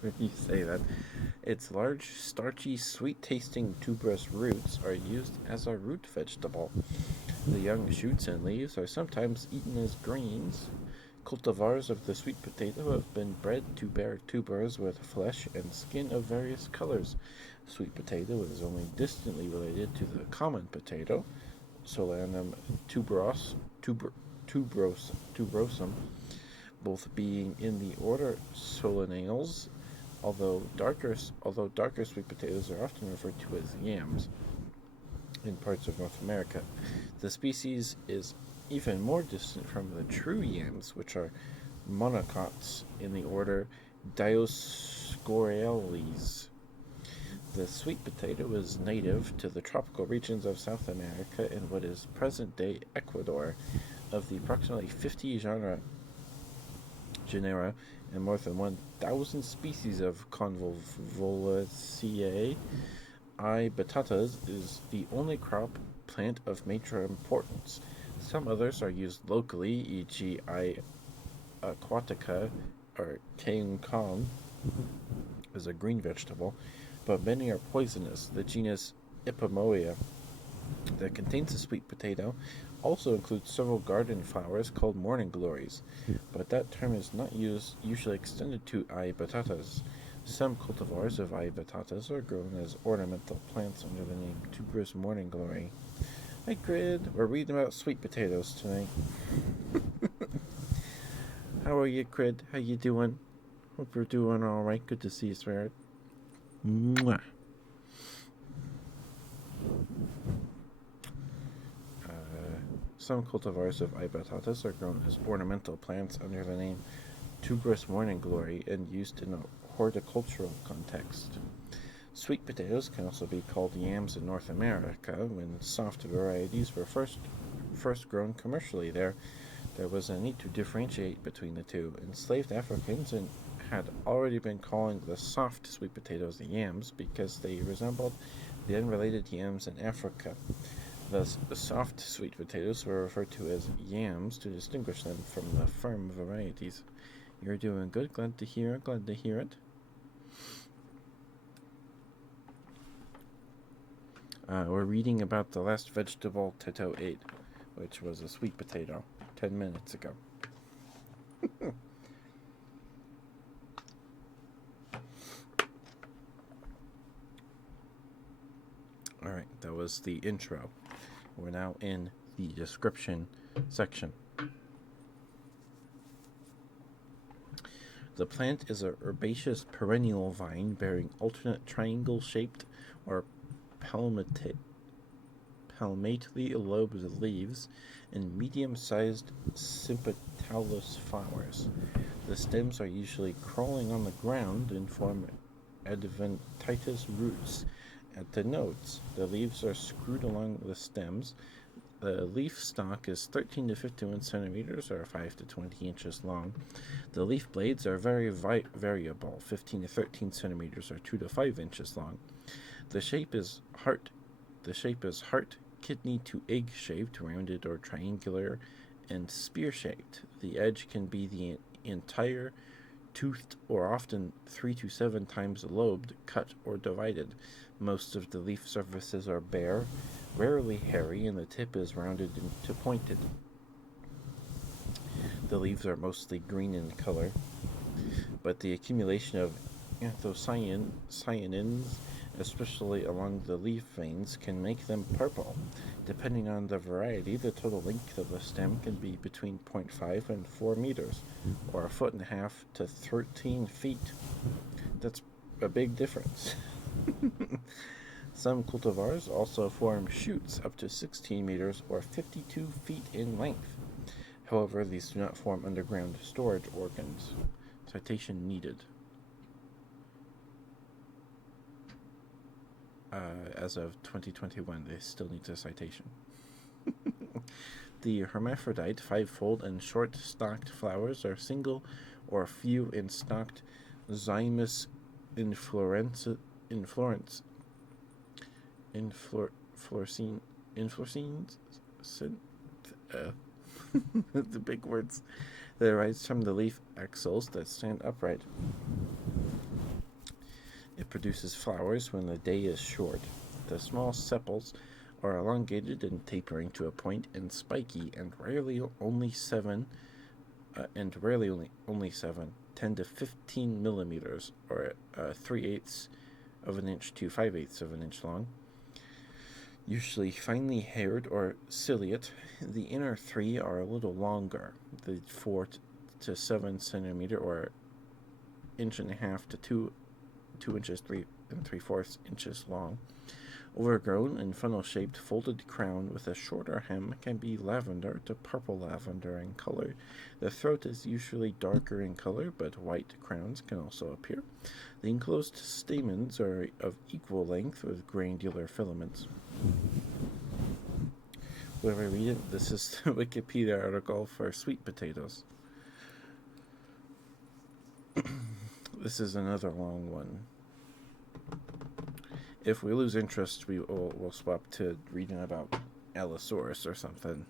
When you say that, its large, starchy, sweet-tasting tuberous roots are used as a root vegetable. The young shoots and leaves are sometimes eaten as greens. Cultivars of the sweet potato have been bred to bear tubers with flesh and skin of various colors. Sweet potato is only distantly related to the common potato, Solanum tuberosum, both being in the order Solanales, although darker sweet potatoes are often referred to as yams in parts of North America. The species is even more distant from the true yams, which are monocots in the order Dioscorales. The sweet potato is native to the tropical regions of South America and what is present-day Ecuador. Of the approximately 50 genera and more than 1,000 species of Convolvulaceae, I. batatas is the only crop plant of major importance. Some others are used locally, e.g. I. aquatica or keung kong is a green vegetable, but many are poisonous. The genus Ipomoea that contains the sweet potato also includes several garden flowers called morning glories, but that term is not usually extended to I. batatas. Some cultivars of I. batatas are grown as ornamental plants under the name tuberous morning glory. Hi, Grid. We're reading about sweet potatoes tonight. How are you, Grid? How you doing? Hope you're doing all right. Good to see you, sweetheart. Mwah. Some cultivars of I. batatas are grown as ornamental plants under the name tuberous morning glory and used in a horticultural context. Sweet potatoes can also be called yams in North America. When soft varieties were first grown commercially there was a need to differentiate between the two. Enslaved Africans had already been calling the soft sweet potatoes yams because they resembled the unrelated yams in Africa. Thus, soft sweet potatoes were referred to as yams to distinguish them from the firm varieties. You're doing good. Glad to hear it. Glad to hear it. We're reading about the last vegetable Toto ate, which was a sweet potato 10 minutes ago. Alright, that was the intro. We're now in the description section. The plant is a herbaceous perennial vine bearing alternate triangle-shaped or palmately lobed leaves and medium-sized sympatalous flowers. The stems are usually crawling on the ground and form adventitious roots at the nodes. The leaves are screwed along the stems. The leaf stalk is 13 to 51 centimeters or 5 to 20 inches long. The leaf blades are very variable, 15 to 13 centimeters or 2 to 5 inches long. The shape is heart, kidney to egg shaped, rounded or triangular, and spear shaped. The edge can be the entire, toothed, or often 3 to 7 times lobed, cut, or divided. Most of the leaf surfaces are bare, rarely hairy, and the tip is rounded to pointed. The leaves are mostly green in color, but the accumulation of anthocyanins, especially along the leaf veins, can make them purple. Depending on the variety, the total length of the stem can be between 0.5 and 4 meters, or 1.5 feet to 13 feet. That's a big difference. Some cultivars also form shoots up to 16 meters or 52 feet in length. However, these do not form underground storage organs. Citation needed. As of 2021, they still need a citation. The hermaphrodite, five-fold, and short-stalked flowers are single or few in stalked zymous inflorescence. The big words that arise from the leaf axils that stand upright. It produces flowers when the day is short. The small sepals are elongated and tapering to a point and spiky, and rarely only 7, 10 to 15 millimeters, or 3/8 of an inch to 5/8 of an inch long. Usually finely haired or ciliate. The inner 3 are a little longer, the 4 to 7 centimeter or 1.5 to 2 inches, 3 3/4 inches long. Overgrown and funnel-shaped folded crown with a shorter hem can be lavender to purple lavender in color. The throat is usually darker in color, but white crowns can also appear. The enclosed stamens are of equal length with granular filaments. Where I read it, this is the Wikipedia article for sweet potatoes. This is another long one. If we lose interest, we'll swap to reading about Allosaurus or something.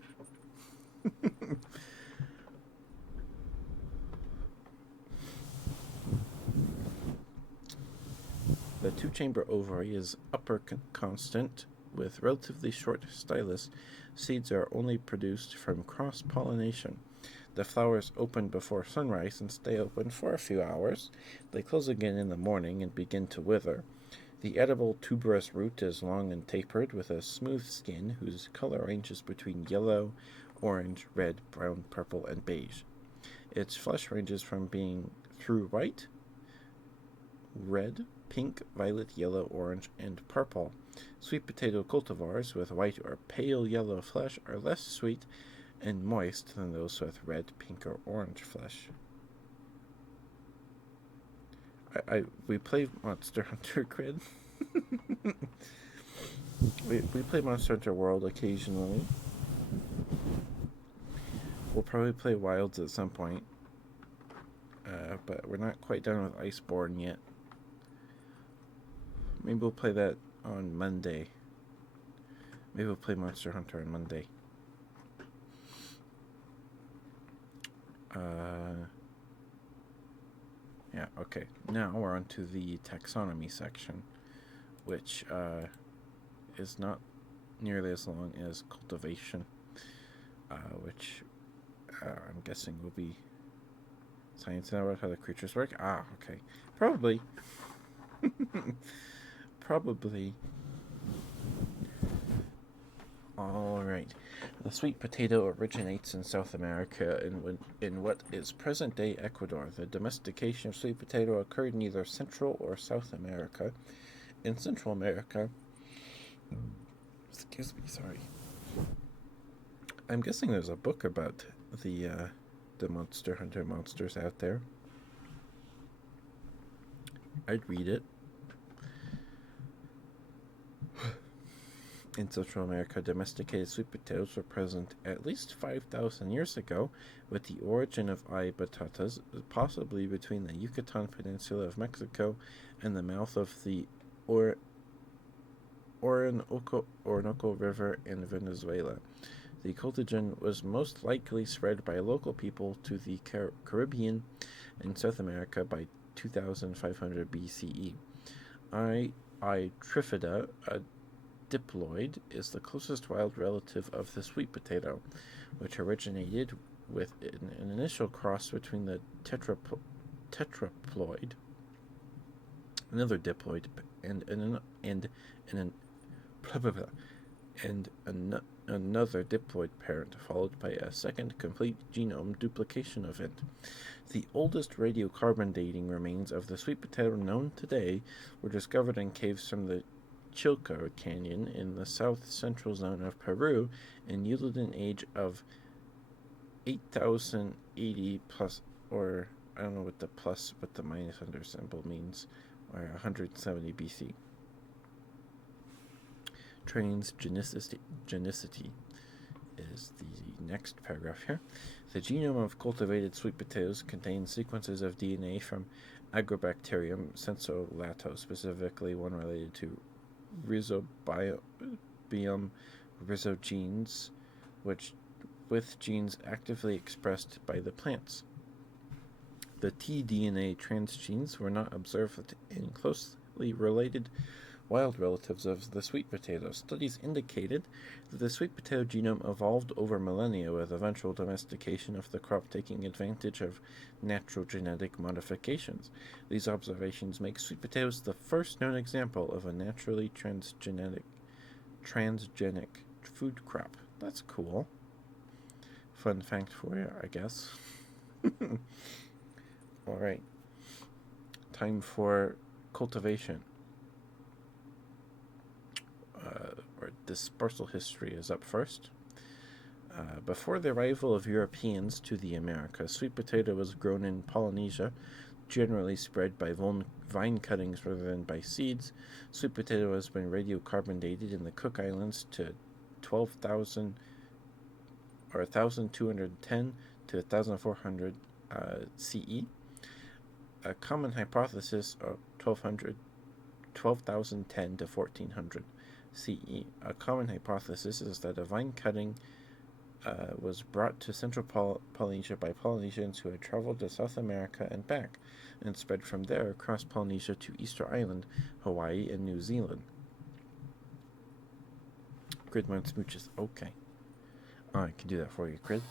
The two-chamber ovary is upper constant with relatively short stylus. Seeds are only produced from cross-pollination. The flowers open before sunrise and stay open for a few hours. They close again in the morning and begin to wither. The edible tuberous root is long and tapered with a smooth skin whose color ranges between yellow, orange, red, brown, purple, and beige. Its flesh ranges from being through white, red, pink, violet, yellow, orange, and purple. Sweet potato cultivars with white or pale yellow flesh are less sweet and moist than those with red, pink, or orange flesh. We play Monster Hunter Grid. we play Monster Hunter World occasionally. We'll probably play Wilds at some point. but we're not quite done with Iceborne yet. Maybe we'll play that on Monday. Maybe we'll play Monster Hunter on Monday. Yeah, okay. Now we're on to the taxonomy section, which is not nearly as long as cultivation, which I'm guessing will be science about how the creatures work. Ah, okay. Probably. Probably. All right. The sweet potato originates in South America in what is present-day Ecuador. The domestication of sweet potato occurred in either Central or South America. In Central America, excuse me, sorry. I'm guessing there's a book about the Monster Hunter monsters out there. I'd read it. In Central America, domesticated sweet potatoes were present at least 5,000 years ago, with the origin of batatas possibly between the Yucatan Peninsula of Mexico and the mouth of the Orinoco River in Venezuela. The cultigen was most likely spread by local people to the Caribbean and South America by 2500 BCE. Trifida, a diploid, is the closest wild relative of the sweet potato, which originated with an initial cross between the tetraploid, another diploid, and another diploid parent, followed by a second complete genome duplication event. The oldest radiocarbon dating remains of the sweet potato known today were discovered in caves from the Chilca Canyon in the south-central zone of Peru and yielded an age of 8,080 plus, or I don't know what the minus under symbol means, or 170 BC. Transgenicity is the next paragraph here. The genome of cultivated sweet potatoes contains sequences of DNA from Agrobacterium sensolato, specifically one related to rhizobium rhizogenes, with genes actively expressed by the plants. The tDNA transgenes were not observed in closely related wild relatives of the sweet potato. Studies indicated that the sweet potato genome evolved over millennia with eventual domestication of the crop taking advantage of natural genetic modifications. These observations make sweet potatoes the first known example of a naturally transgenic food crop. That's cool. Fun fact for you, I guess. All right. Time for cultivation. Or dispersal history is up first. Before the arrival of Europeans to the Americas, sweet potato was grown in Polynesia, generally spread by vine cuttings rather than by seeds. Sweet potato has been radiocarbon dated in the Cook Islands to 12,000 or 1,210 to 1,400 CE. A common hypothesis of 12,010 to 1,400 CE. A common hypothesis is that a vine cutting was brought to central Polynesia by Polynesians who had traveled to South America and back, and spread from there across Polynesia to Easter Island, Hawaii, and New Zealand. Grid wants smooches. Okay. I can do that for you, Grid.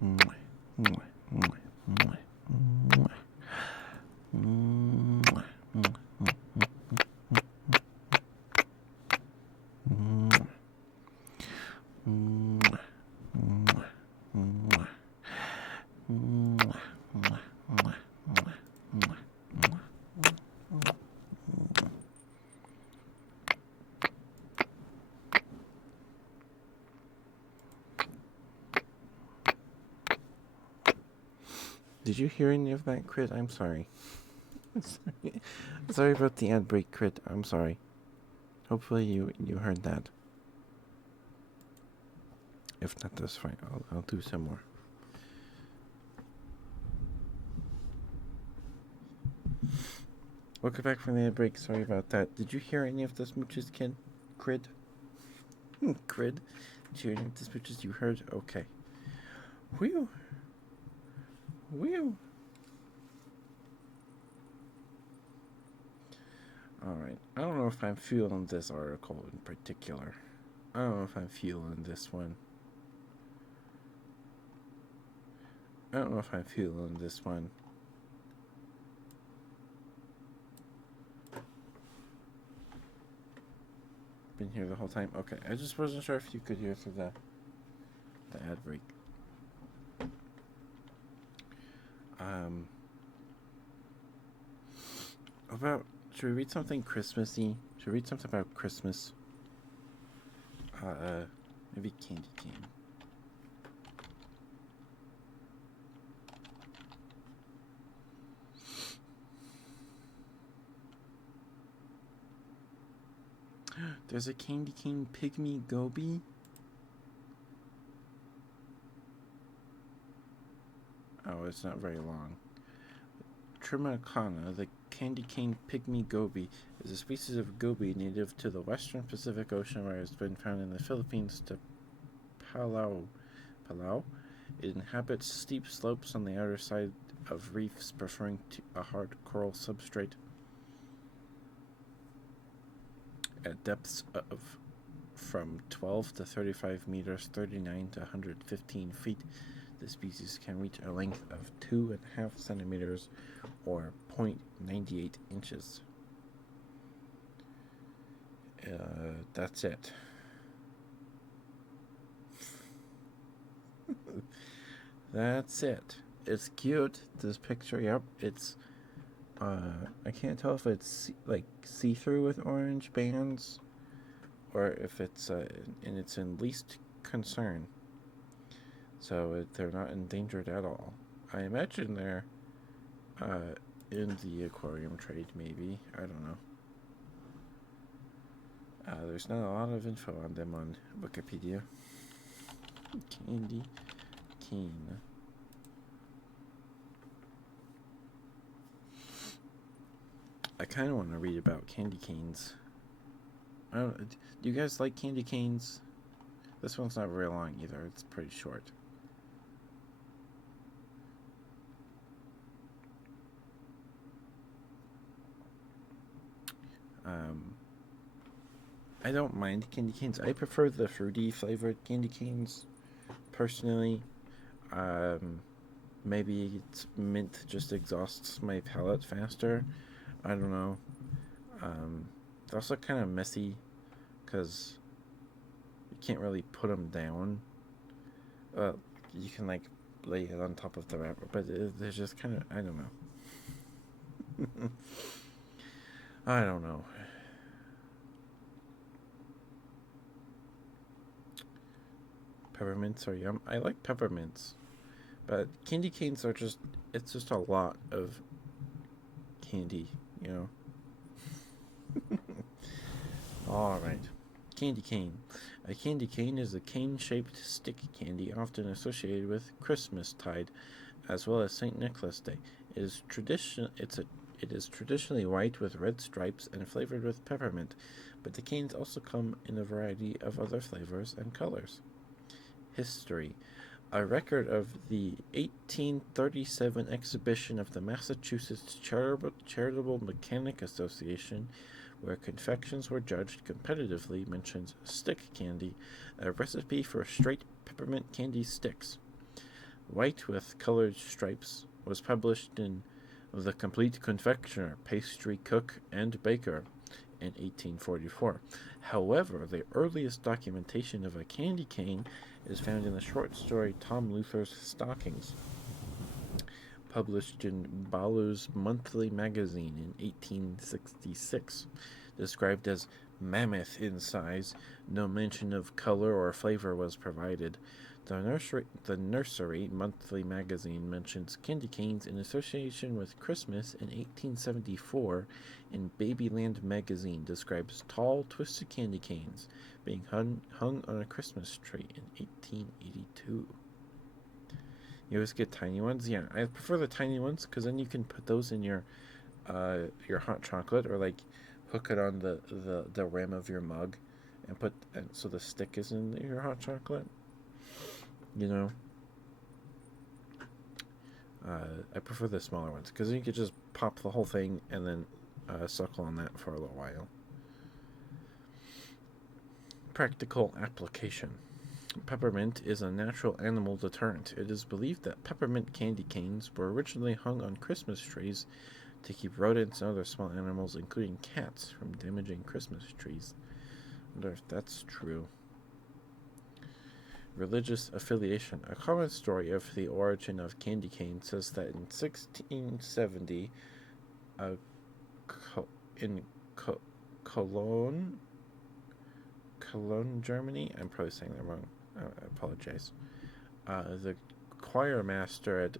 Mwah, mwah, mwah, mwah, mwah. Mwah, mwah, mwah, mwah. Mwah, mwah, mwah. Mwah, mwah, mwah, mwah, mwah, mwah. Did you hear any of that, Crit? I'm sorry. Sorry about the ad break, Crit. I'm sorry. Hopefully you heard that. If not, that's fine. I'll do some more. Welcome back from the ad break. Sorry about that. Did you hear any of the smooches, kid? Crid? Crid? Did you hear any of the smooches you heard? Okay. Whew. Whew. Alright. I don't know if I'm feeling this article in particular. I don't know if I'm feeling this one. I don't know if I'm feeling this one. Been here the whole time? Okay. I just wasn't sure if you could hear through the ad break. Should we read something Christmassy? Should we read something about Christmas? Maybe Candy Cane. There's a Candy Cane Pygmy Goby. Oh, it's not very long. Trimacana, the candy cane pygmy goby, is a species of goby native to the western Pacific Ocean where it has been found in the Philippines to Palau. It inhabits steep slopes on the outer side of reefs, preferring a hard coral substrate. At depths of from 12 to 35 meters, 39 to 115 feet, the species can reach a length of 2.5 centimeters or 0.98 inches. That's it. That's it. It's cute, this picture. Yep, it's I can't tell if it's like see-through with orange bands or if it's and it's in least concern. So they're not endangered at all. I imagine they're in the aquarium trade, maybe. I don't know. There's not a lot of info on them on Wikipedia. Candy cane. I kind of want to read about candy canes. Do you guys like candy canes? This one's not very long either. It's pretty short. I don't mind candy canes. I prefer the fruity flavored candy canes, personally. Maybe it's mint just exhausts my palate faster. I don't know. They're also kind of messy because you can't really put them down. You can like lay it on top of the wrapper, but they're just kind of, I don't know. I don't know. Peppermints are yum. I like peppermints, but candy canes are it's just a lot of candy, you know. Alright. Candy cane. A candy cane is a cane-shaped stick candy often associated with Christmastide, as well as St. Nicholas Day. It is traditionally white with red stripes and flavored with peppermint, but the canes also come in a variety of other flavors and colors. History. A record of the 1837 exhibition of the Massachusetts Charitable Mechanic Association, where confections were judged competitively, mentions stick candy, a recipe for straight peppermint candy sticks. white with colored stripes, was published in The Complete Confectioner, Pastry Cook and Baker in 1844. However, the earliest documentation of a candy cane is found in the short story Tom Luther's Stockings, published in Ballu's Monthly Magazine in 1866. Described as mammoth in size, no mention of color or flavor was provided. The nursery Monthly Magazine mentions candy canes in association with Christmas in 1874, and Babyland Magazine describes tall, twisted candy canes being hung on a Christmas tree in 1882. You always get tiny ones? Yeah, I prefer the tiny ones because then you can put those in your hot chocolate, or like hook it on the rim of your mug and so the stick is in your hot chocolate. You know, I prefer the smaller ones because you could just pop the whole thing and then suckle on that for a little while. Practical application. Peppermint is a natural animal deterrent. It is believed that peppermint candy canes were originally hung on Christmas trees to keep rodents and other small animals, including cats, from damaging Christmas trees. I wonder if that's true. Religious affiliation. A common story of the origin of candy cane says that in 1670, in Cologne, Germany, I'm probably saying that wrong, I apologize, the choir master at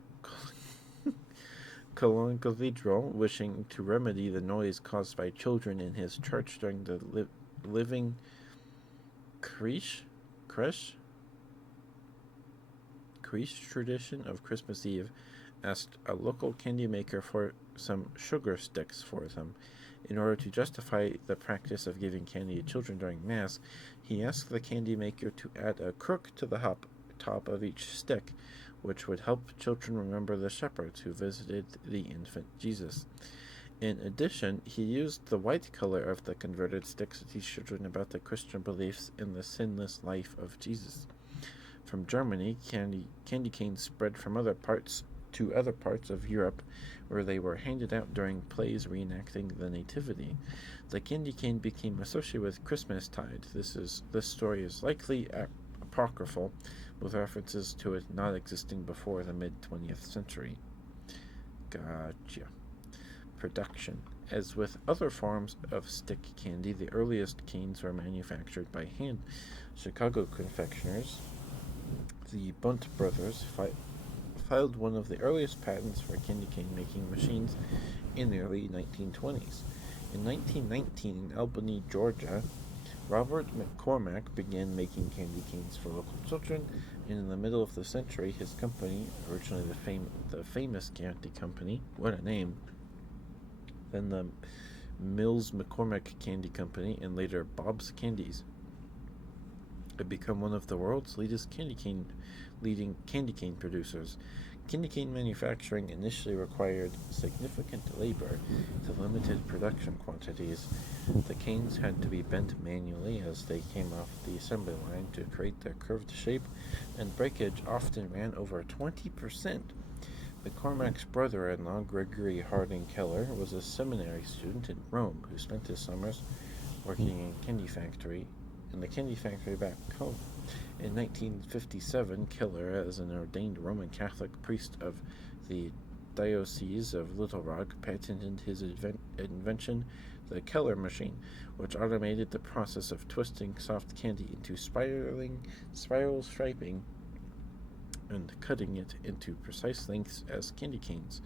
Cologne Cathedral, wishing to remedy the noise caused by children in his church during the living creche tradition of Christmas Eve, asked a local candy maker for some sugar sticks for them. In order to justify the practice of giving candy to children during Mass, he asked the candy maker to add a crook to the top of each stick, which would help children remember the shepherds who visited the infant Jesus. In addition, he used the white color of the converted sticks to teach children about the Christian beliefs in the sinless life of Jesus. From Germany, candy canes spread from other parts to other parts of Europe, where they were handed out during plays reenacting the Nativity. The candy cane became associated with Christmastide. This story is likely apocryphal, with references to it not existing before the mid-20th century. Gotcha. Production. As with other forms of stick candy, the earliest canes were manufactured by hand. Chicago confectioners, the Bunt brothers, filed one of the earliest patents for candy cane making machines in the early 1920s. In 1919, in Albany, Georgia, Robert McCormack began making candy canes for local children, and in the middle of the century, his company, originally the famous Candy Company, what a name, then the Mills McCormack Candy Company, and later Bob's Candies, had become one of the world's leading candy cane producers. Candy cane manufacturing initially required significant labor to limited production quantities. The canes had to be bent manually as they came off the assembly line to create their curved shape, and breakage often ran over 20%. McCormack's brother-in-law, Gregory Harding Keller, was a seminary student in Rome who spent his summers working in the candy factory back home. In 1957, Keller, as an ordained Roman Catholic priest of the Diocese of Little Rock, patented his invention, the Keller machine, which automated the process of twisting soft candy into spiral striping and cutting it into precise lengths as candy canes.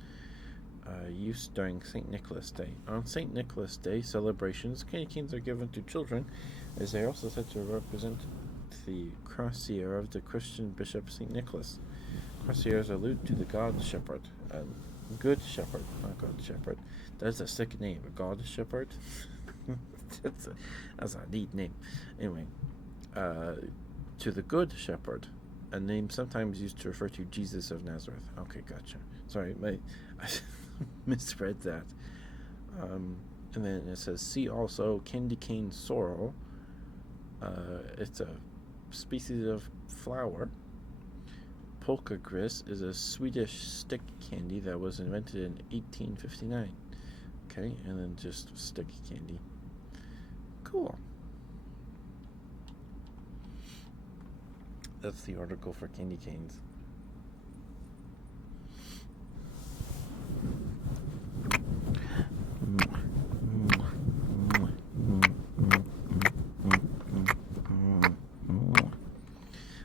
Use during St. Nicholas Day. On St. Nicholas Day celebrations, candy canes are given to children, as they are also said to represent the crosier of the Christian bishop St. Nicholas. Crosiers allude to the God Shepherd, Good Shepherd, not God Shepherd. That's a sick name, God Shepherd. That's a neat name. Anyway, to the Good Shepherd, a name sometimes used to refer to Jesus of Nazareth. Okay, gotcha. Sorry, I misread that. And then it says, see also candy cane sorrel. It's a species of flower polka gris is a Swedish stick candy that was invented in 1859. Okay, and then just stick candy. Cool. That's the article for candy canes.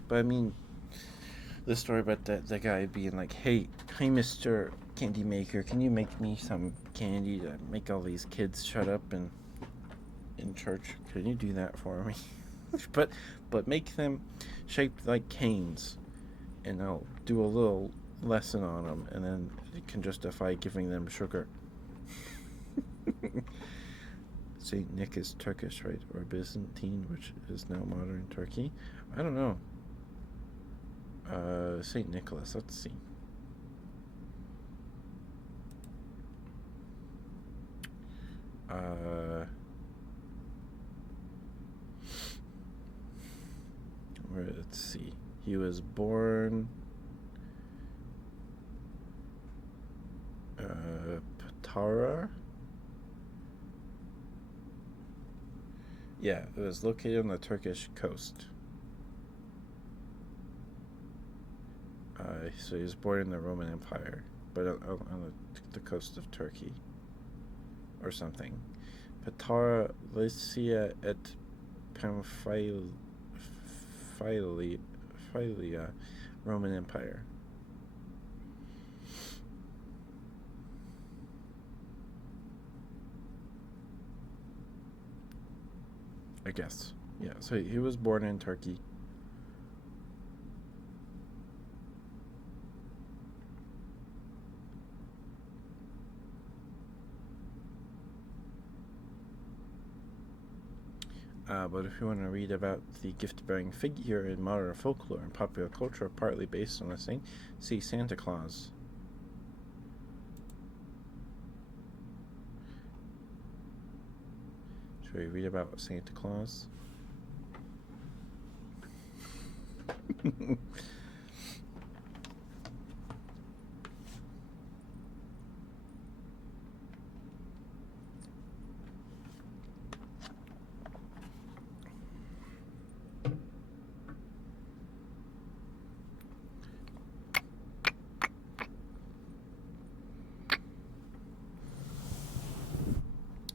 But I mean, the story about the guy being like, hey, Mr. Candy Maker, can you make me some candy to make all these kids shut up in church? Can you do that for me? but make them shaped like canes, and I'll do a little lesson on them, and then it can justify giving them sugar. Saint Nick is Turkish, right? Or Byzantine, which is now modern Turkey. I don't know. Saint Nicholas, let's see. Let's see. He was born Patara. Yeah, it was located on the Turkish coast. So he was born in the Roman Empire, but on the coast of Turkey, or something. Patara, Lycia et Pamphylia, Roman Empire. I guess. Yeah, so he was born in Turkey. But if you want to read about the gift-bearing figure in modern folklore and popular culture, partly based on the saint, see Santa Claus. Should we read about Santa Claus?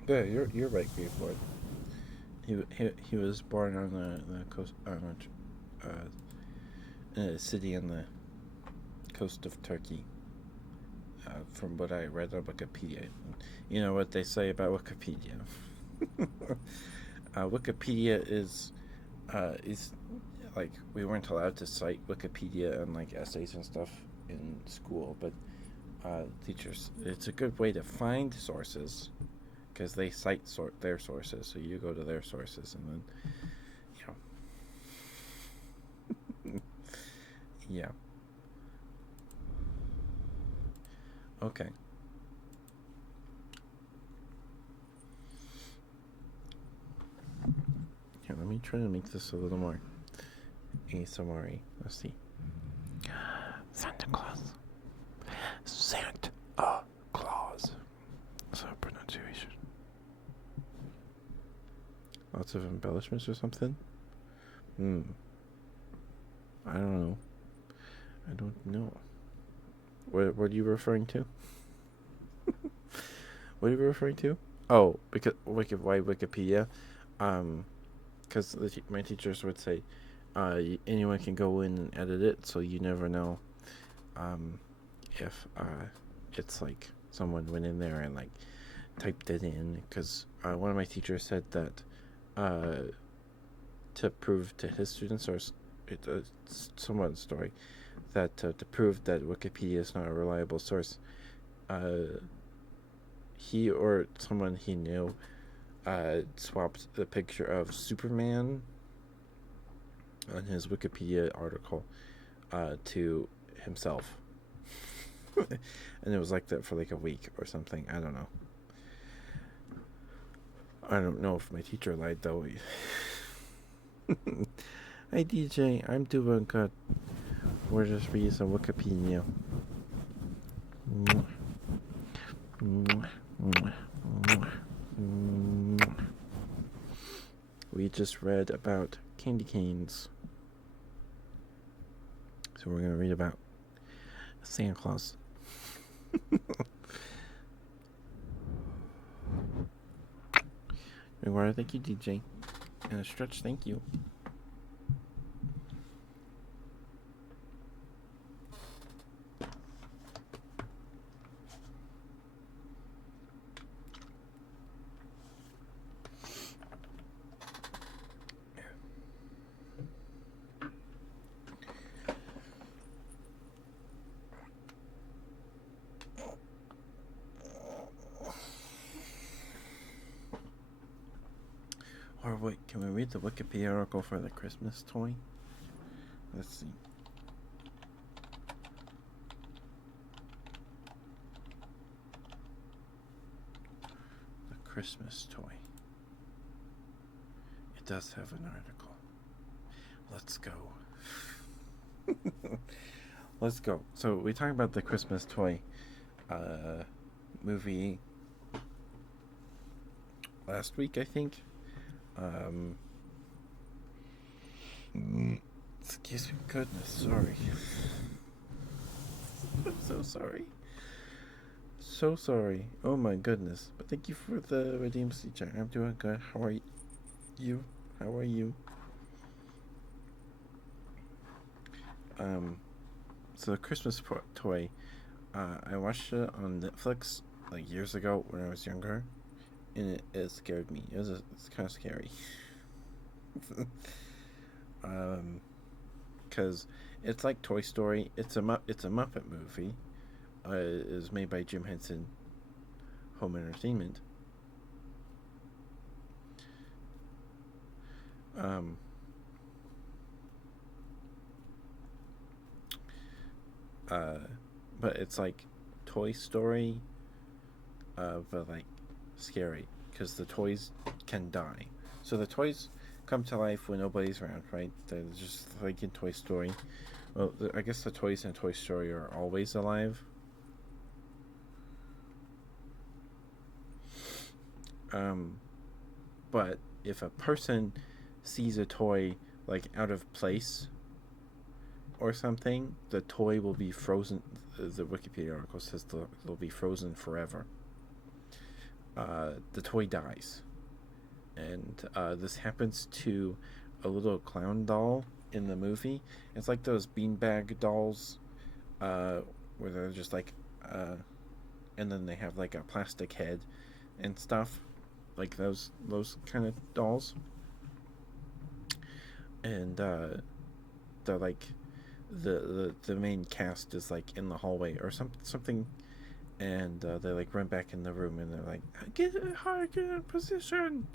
Yeah, you're right, Greyford. He was born on the coast, in a city on the coast of Turkey. From what I read on Wikipedia, you know what they say about Wikipedia. Wikipedia is like, we weren't allowed to cite Wikipedia and like essays and stuff in school, but teachers, it's a good way to find sources, because they cite their sources, so you go to their sources, and then, yeah. Okay. Here, let me try to make this a little more ASMR-y. Let's see. Santa Claus. Santa Claus. So pronunciation. Lots of embellishments or something? I don't know. What are you referring to? What are you referring to? Oh, because why Wikipedia? Because my teachers would say, anyone can go in and edit it, so you never know, if it's like someone went in there and like typed it in. Because one of my teachers said that to prove to his students, or it's somewhat a story, that to prove that Wikipedia is not a reliable source, he or someone he knew swapped the picture of Superman on his Wikipedia article to himself. And it was like that for like a week or something. I don't know. I don't know if my teacher lied though. Hi DJ, I'm doing good. We'll just read some Wikipedia. We just read about candy canes. So we're going to read about Santa Claus. Reward, thank you, DJ. And a stretch, thank you. Or wait, can we read the Wikipedia article for the Christmas toy? Let's see. The Christmas toy. It does have an article. Let's go. Let's go. So we talked about the Christmas toy movie last week, I think. Excuse me, goodness, sorry. I'm so sorry. So sorry. Oh my goodness. But thank you for the redeem chat. I'm doing good. How are you? How are you? So the Christmas toy, I watched it on Netflix like years ago when I was younger, and it scared me. It's kind of scary. Because it's like Toy Story. It's a Muppet movie. It is made by Jim Henson Home Entertainment. But it's like Toy Story, but like scary because the toys can die. So the toys come to life when nobody's around, right? They're just like in Toy Story. Well, I guess the toys in Toy Story are always alive. But if a person sees a toy like out of place or something, the toy will be frozen. The Wikipedia article says they'll be frozen forever. The toy dies. And this happens to a little clown doll in the movie. It's like those beanbag dolls where they're just like, and then they have like a plastic head and stuff. Like those kind of dolls. And they're like, the main cast is like in the hallway or something, and they like run back in the room and they're like, get in position,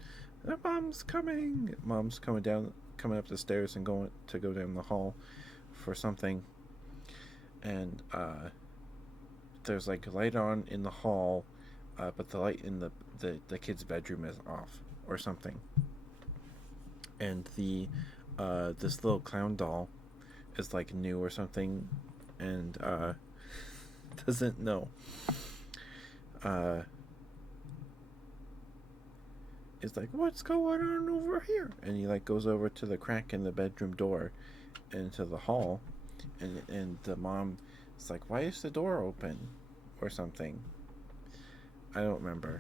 the mom's coming up the stairs and go down the hall for something, and there's like a light on in the hall, but the light in the kid's bedroom is off or something, and this little clown doll is like new or something, and doesn't know. It's like, what's going on over here? And he like goes over to the crack in the bedroom door into the hall, and the mom is like, why is the door open or something? I don't remember.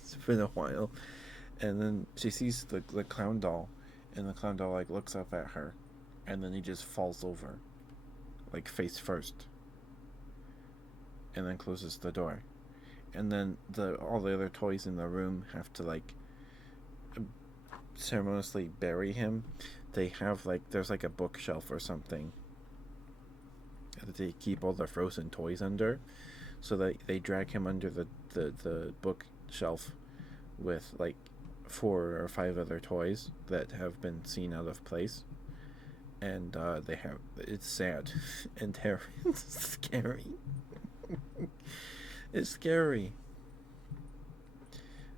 It's been a while. And then she sees the clown doll, and the clown doll like looks up at her, and then he just falls over, like face first, and then closes the door. And then all the other toys in the room have to like ceremoniously bury him. They have like, there's like a bookshelf or something that they keep all the frozen toys under, so they drag him under the bookshelf with like 4 or 5 other toys that have been seen out of place, and it's sad and terrible. It's scary. It's scary.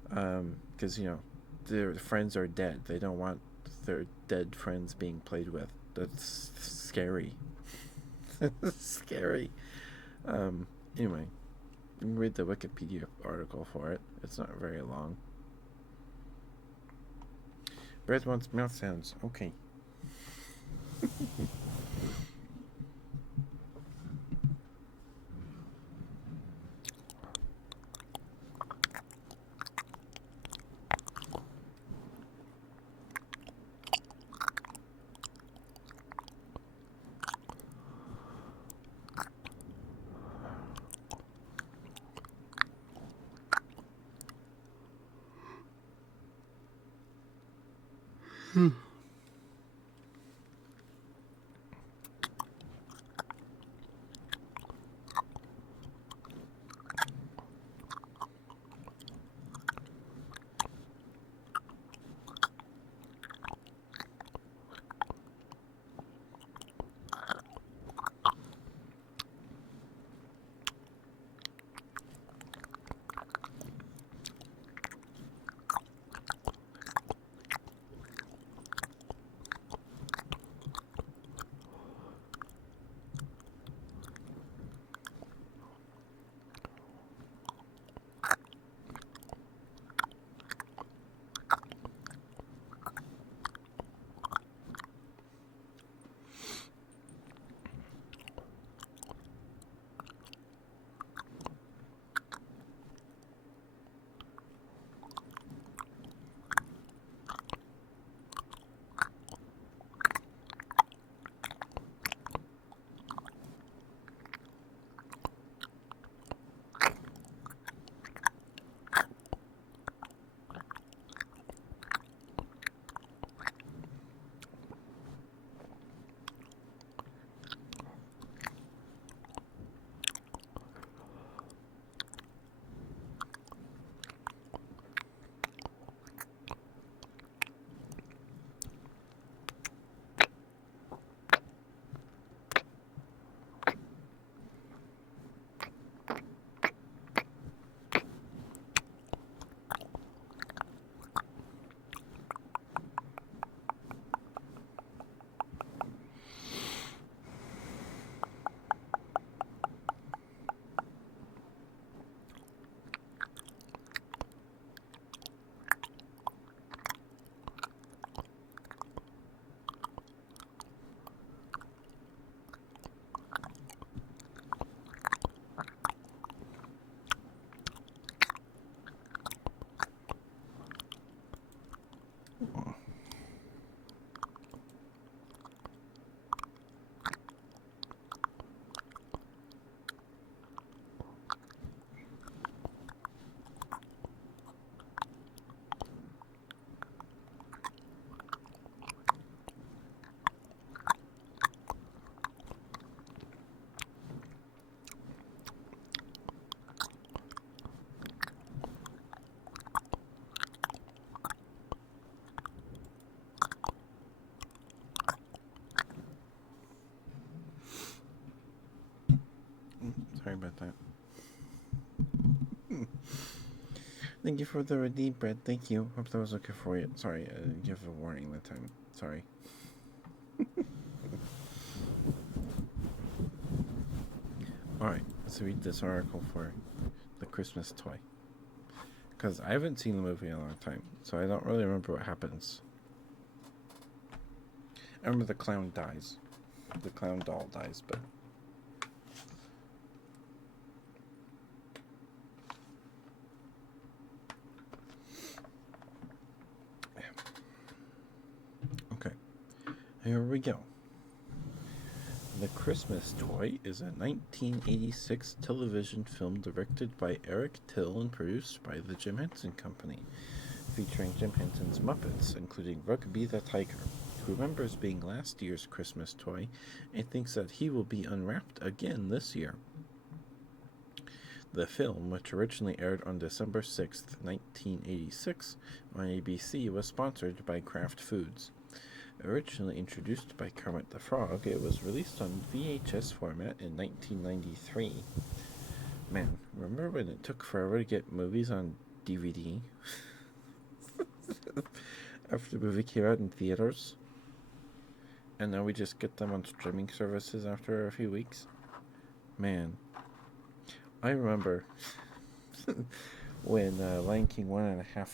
Because their friends are dead. They don't want their dead friends being played with. That's scary. Scary. Anyway, you can read the Wikipedia article for it. It's not very long. Brad wants mouth sounds. Okay. Sorry about that. Thank you for the redeem, Brad. Thank you. Hope that was okay for you. Sorry, I didn't give a warning that time. Sorry. Alright, let's read this article for the Christmas toy. Because I haven't seen the movie in a long time, so I don't really remember what happens. I remember the clown dies. The clown doll dies, but... Okay, here we go. The Christmas Toy is a 1986 television film directed by Eric Till and produced by the Jim Henson Company, featuring Jim Henson's Muppets, including Rugby the Tiger, who remembers being last year's Christmas toy and thinks that he will be unwrapped again this year. The film, which originally aired on December 6th, 1986, on ABC, was sponsored by Kraft Foods. Originally introduced by Kermit the Frog, it was released on VHS format in 1993. Man, remember when it took forever to get movies on DVD? After the movie came out in theaters? And now we just get them on streaming services after a few weeks. Man, I remember when Lion King 1.5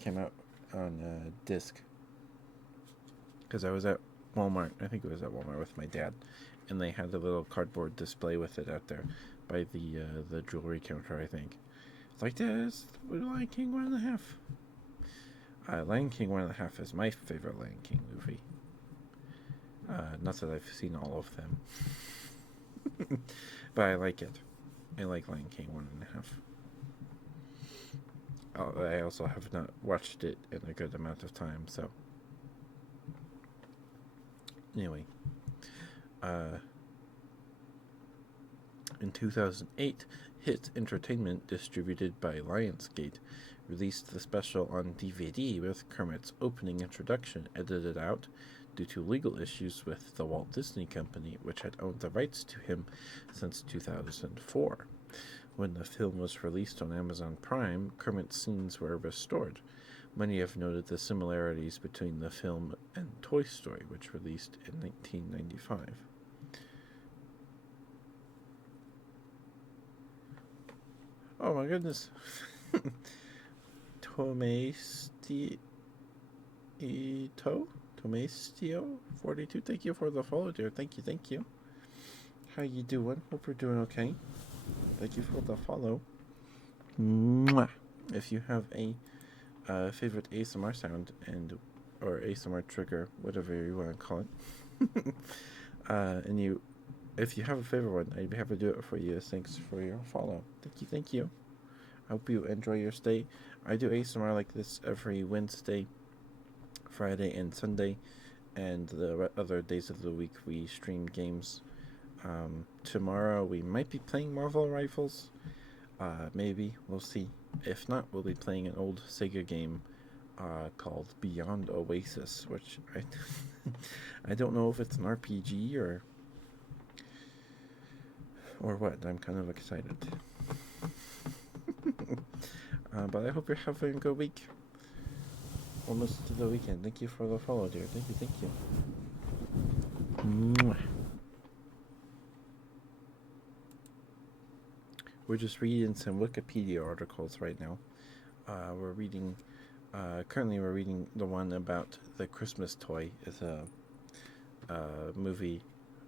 came out on disc. Because I was at Walmart. I think it was at Walmart with my dad. And they had a little cardboard display with it out there by the jewelry counter, I think. It's like, this, Lion King 1.5. Lion King 1.5 is my favorite Lion King movie. Not that I've seen all of them. But I like it. I like Lion King 1.5. I also have not watched it in a good amount of time, so. Anyway. In 2008, Hit Entertainment, distributed by Lionsgate, released the special on DVD with Kermit's opening introduction edited out due to legal issues with the Walt Disney Company, which had owned the rights to him since 2004. When the film was released on Amazon Prime, Kermit's scenes were restored. Many have noted the similarities between the film and Toy Story, which released in 1995. Oh my goodness. Tomastio42, thank you for the follow, dear. Thank you. How you doing? Hope you're doing okay. Thank you for the follow. Mwah. If you have a favorite ASMR sound or ASMR trigger, whatever you want to call it, if you have a favorite one, I'd be happy to do it for you. Thanks for your follow. Thank you. I hope you enjoy your stay. I do ASMR like this every Wednesday, Friday, and Sunday, and the other days of the week we stream games. Tomorrow we might be playing Marvel Rivals. Maybe. We'll see. If not, we'll be playing an old Sega game called Beyond Oasis, which I don't know if it's an RPG or what. I'm kind of excited. But I hope you're having a good week. Almost to the weekend. Thank you for the follow, dear. Thank you. Mwah. We're just reading some Wikipedia articles right now. Currently we're reading the one about the Christmas toy. It's a movie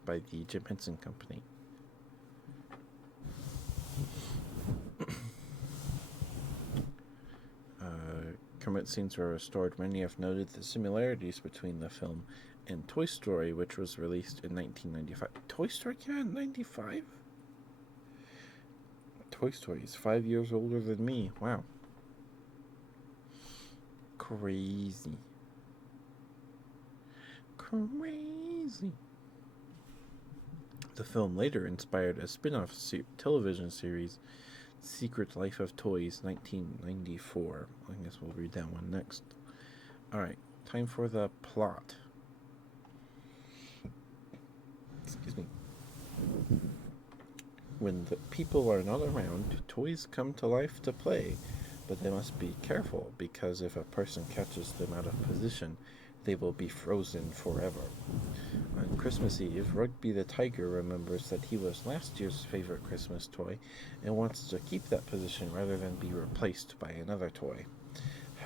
by the Jim Henson Company. Kermit scenes were restored. Many have noted the similarities between the film and Toy Story, which was released in 1995. Toy Story came out in 95? Toy Story is 5 years older than me. Wow. Crazy. The film later inspired a spin-off television series, Secret Life of Toys, 1994. I guess we'll read that one next. Alright, time for the plot. Excuse me. When the people are not around, toys come to life to play, but they must be careful, because if a person catches them out of position, they will be frozen forever. On Christmas Eve, Rugby the Tiger remembers that he was last year's favorite Christmas toy and wants to keep that position rather than be replaced by another toy.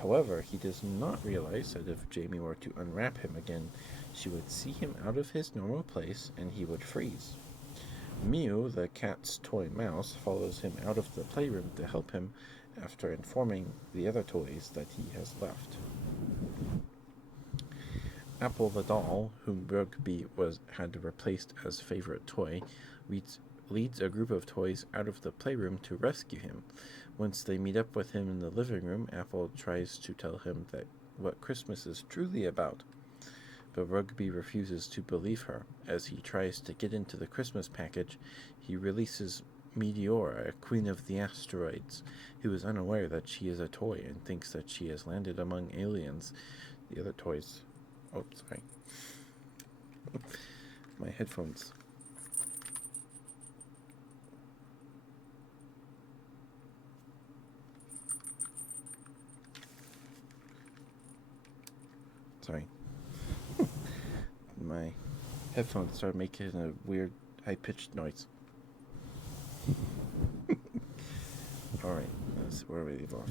However, he does not realize that if Jamie were to unwrap him again, she would see him out of his normal place and he would freeze. Mew, the cat's toy mouse, follows him out of the playroom to help him after informing the other toys that he has left. Apple the doll, whom Rugby had replaced as favorite toy, leads a group of toys out of the playroom to rescue him. Once they meet up with him in the living room, Apple tries to tell him that what Christmas is truly about. But Rugby refuses to believe her. As he tries to get into the Christmas package, he releases Meteora, a queen of the asteroids, who is unaware that she is a toy and thinks that she has landed among aliens. The other toys... Oh, sorry. My headphones. Sorry. my headphones started making a weird high-pitched noise. Alright, that's where we leave off.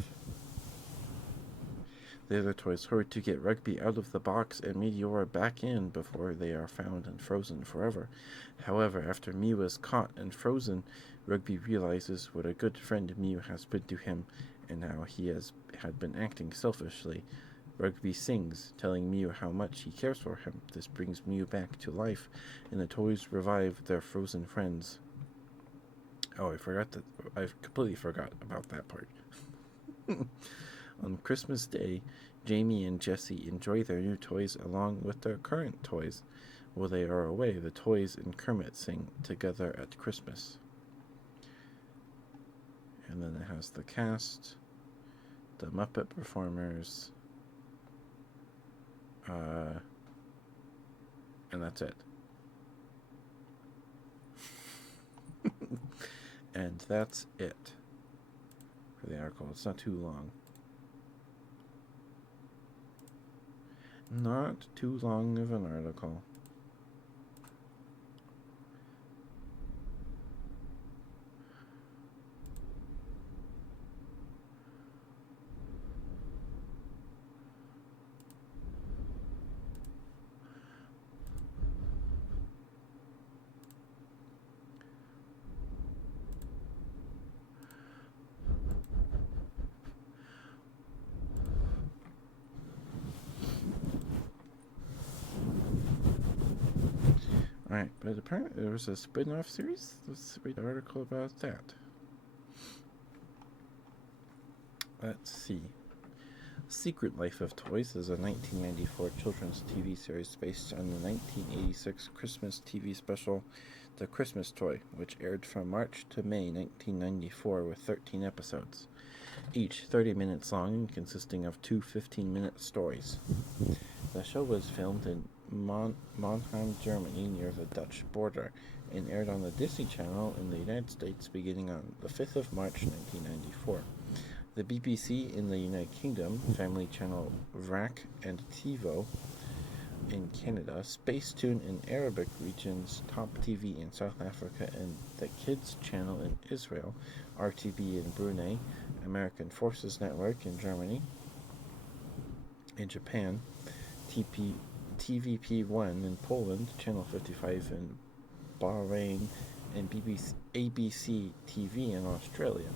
The other toys hurry to get Rugby out of the box and Meteora back in before they are found and frozen forever. However, after Mew is caught and frozen, Rugby realizes what a good friend Mew has been to him and how he had been acting selfishly. Rugby sings, telling Mew how much he cares for him. This brings Mew back to life, and the toys revive their frozen friends. Oh, I completely forgot about that part. On Christmas Day, Jamie and Jessie enjoy their new toys along with their current toys. While they are away, the toys and Kermit sing together at Christmas. And then it has the cast, the Muppet performers, and that's it. And that's it for the article. It's not too long. Not too long of an article. Alright, but apparently there was a spin-off series. Let's read an article about that. Let's see. Secret Life of Toys is a 1994 children's TV series based on the 1986 Christmas TV special The Christmas Toy, which aired from March to May 1994 with 13 episodes, each 30 minutes long and consisting of two 15-minute stories. The show was filmed in Mannheim, Germany, near the Dutch border, and aired on the Disney Channel in the United States beginning on the 5th of March 1994. The BBC in the United Kingdom, Family Channel VRAC and TiVo in Canada, Spacetoon in Arabic regions, Top TV in South Africa, and the Kids Channel in Israel, RTB in Brunei, American Forces Network in Germany, in Japan, TVP1 in Poland, Channel 55 in Bahrain, and ABC TV in Australia.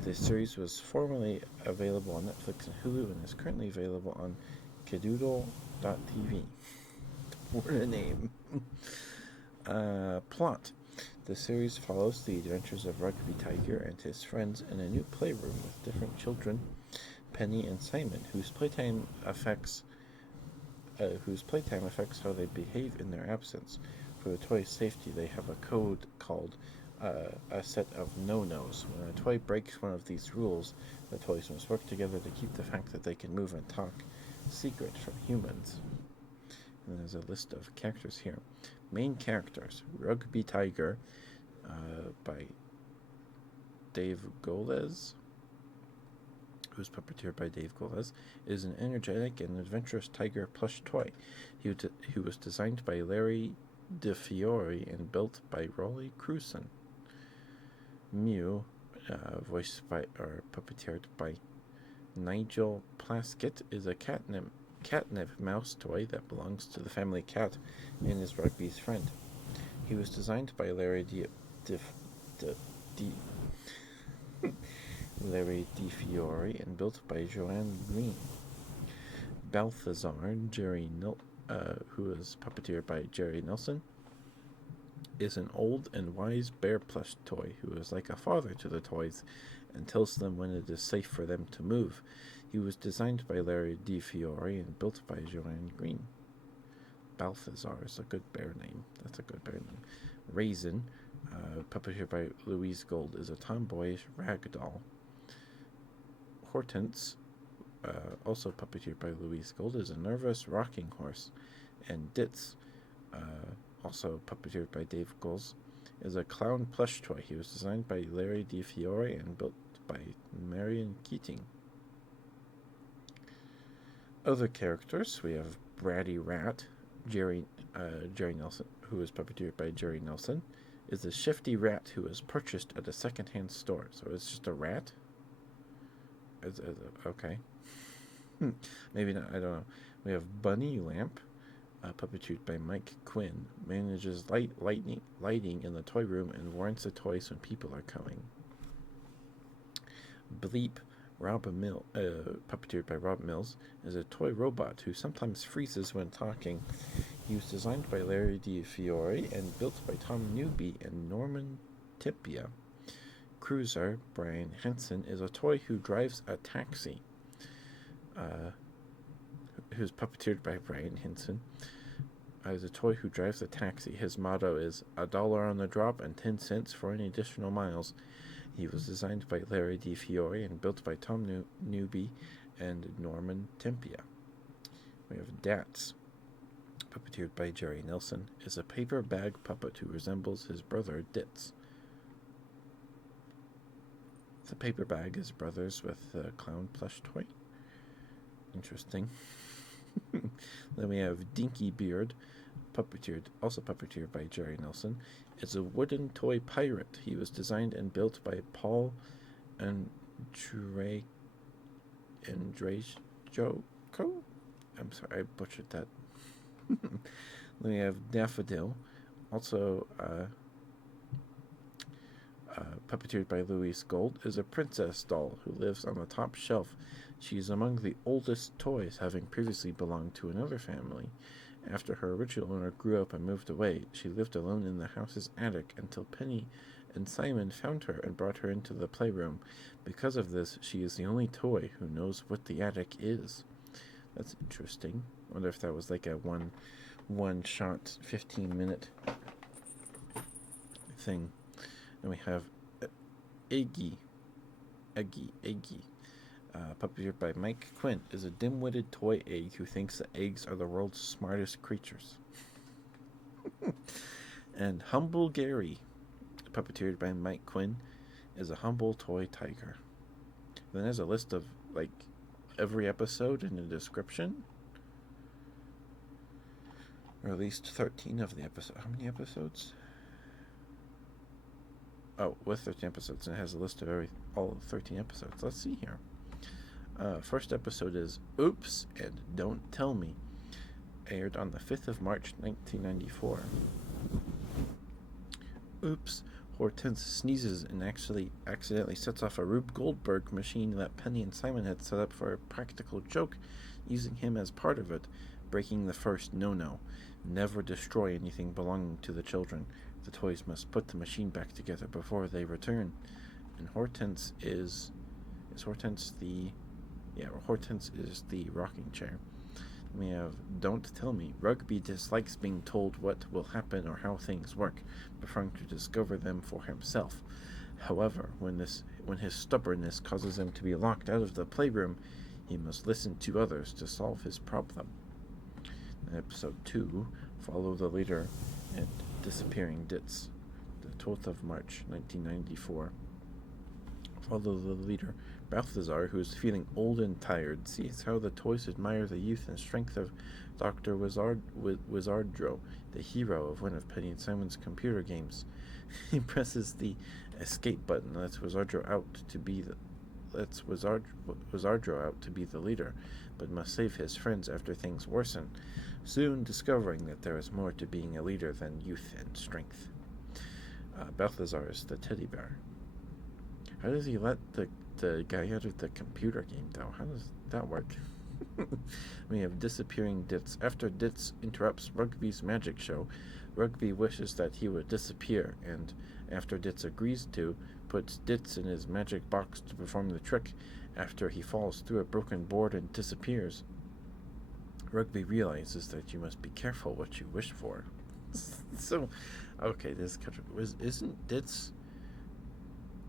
This series was formerly available on Netflix and Hulu and is currently available on Kadoodle.tv. What a name. Plot. The series follows the adventures of Rugby Tiger and his friends in a new playroom with different children, Penny and Simon, whose playtime affects how they behave in their absence. For the toy's safety, they have a code called a set of no-nos. When a toy breaks one of these rules, the toys must work together to keep the fact that they can move and talk secret from humans. And there's a list of characters here. Main characters: Rugby Tiger by Dave Goles, who's puppeteered by Dave Goles, is an energetic and adventurous tiger plush toy. He was designed by Larry DeFiore and built by Rolly Crewson. Mew, voiced by or puppeteered by Nigel Plaskett, is a catnip mouse toy that belongs to the family cat and is Rugby's friend. He was designed by Larry DeFiore and built by Joanne Green. Balthazar, who is puppeteered by Jerry Nelson, is an old and wise bear plush toy who is like a father to the toys and tells them when it is safe for them to move. He was designed by Larry DeFiore and built by Joanne Green. Balthazar is a good bear name. That's a good bear name. Raisin, puppeteered by Louise Gold, is a tomboyish rag doll. Hortense, also puppeteered by Louise Gold, is a nervous rocking horse. And Ditz, also puppeteered by Dave Goles, is a clown plush toy. He was designed by Larry DeFiore and built by Marion Keating. Other characters, we have Bratty Rat, Jerry Jerry Nelson, who was puppeteered by Jerry Nelson, is a shifty rat who was purchased at a secondhand store. So it's just a rat? Okay. Maybe not, I don't know. We have Bunny Lamp, puppeteered by Mike Quinn, manages lighting in the toy room and warrants the toys when people are coming. Bleep, puppeteered by Rob Mills, is a toy robot who sometimes freezes when talking. He was designed by Larry DiFiore and built by Tom Newby and Norman Tipia. Cruiser, Brian Henson, is a toy who drives a taxi. Who's puppeteered by Brian Henson. Is a toy who drives a taxi. His motto is $1 on the drop and 10 cents for any additional miles. He was designed by Larry DiFiore and built by Tom Newby and Norman Tempia. We have Dats, puppeteered by Jerry Nelson, is a paper bag puppet who resembles his brother Ditz. The paper bag is brothers with the clown plush toy. Interesting. Then we have Dinky Beard, also puppeteered by Jerry Nelson, is a wooden toy pirate. He was designed and built by Paul Andrejko. I'm sorry, I butchered that. Then we have Daffodil, also puppeteered by Louise Gold, is a princess doll who lives on the top shelf. She is among the oldest toys, having previously belonged to another family. After her original owner grew up and moved away, she lived alone in the house's attic until Penny and Simon found her and brought her into the playroom. Because of this, she is the only toy who knows what the attic is. That's interesting. I wonder if that was like a one-shot 15-minute thing. And we have Eggy, puppeteered by Mike Quinn, is a dim-witted toy egg who thinks that eggs are the world's smartest creatures. And Humble Gary, puppeteered by Mike Quinn, is a humble toy tiger. Then there's a list of, like, every episode in the description. Or at least 13 of the episodes. How many episodes? Oh, with 13 episodes, and it has a list of all 13 episodes. Let's see here. First episode is Oops and Don't Tell Me, aired on the 5th of March, 1994. Oops, Hortense sneezes and accidentally sets off a Rube Goldberg machine that Penny and Simon had set up for a practical joke, using him as part of it, breaking the first no-no. Never destroy anything belonging to the children. The toys must put the machine back together before they return. And Hortense is Hortense is the rocking chair. We have Don't Tell Me. Rugby dislikes being told what will happen or how things work, preferring to discover them for himself. However, when his stubbornness causes him to be locked out of the playroom, he must listen to others to solve his problem. In episode 2, Follow the Leader and Disappearing Ditz, the 12th of March, 1994. Follow the Leader. Balthazar, who is feeling old and tired, sees how the toys admire the youth and strength of Dr. Wizardro, the hero of one of Penny and Simon's computer games. He presses the escape button, lets Wizardro out to be the leader, but must save his friends after things worsen, soon discovering that there is more to being a leader than youth and strength. Balthazar is the teddy bear. How does he let the guy out of the computer game, though? How does that work? We have Disappearing Ditz. After Ditz interrupts Rugby's magic show, Rugby wishes that he would disappear, and after Ditz agrees to, puts Ditz in his magic box to perform the trick after he falls through a broken board and disappears. Rugby realizes that you must be careful what you wish for. So, okay, this isn't Ditz...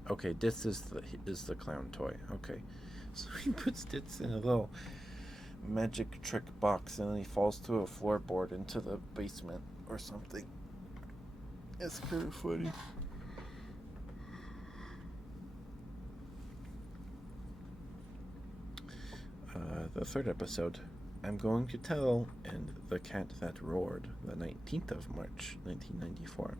Okay, Ditz is the clown toy. Okay, so he puts Ditz in a little magic trick box, and then he falls through a floorboard into the basement or something. It's kind of funny. The third episode, I'm going to tell, and The Cat That Roared, the 19th of March, 1994.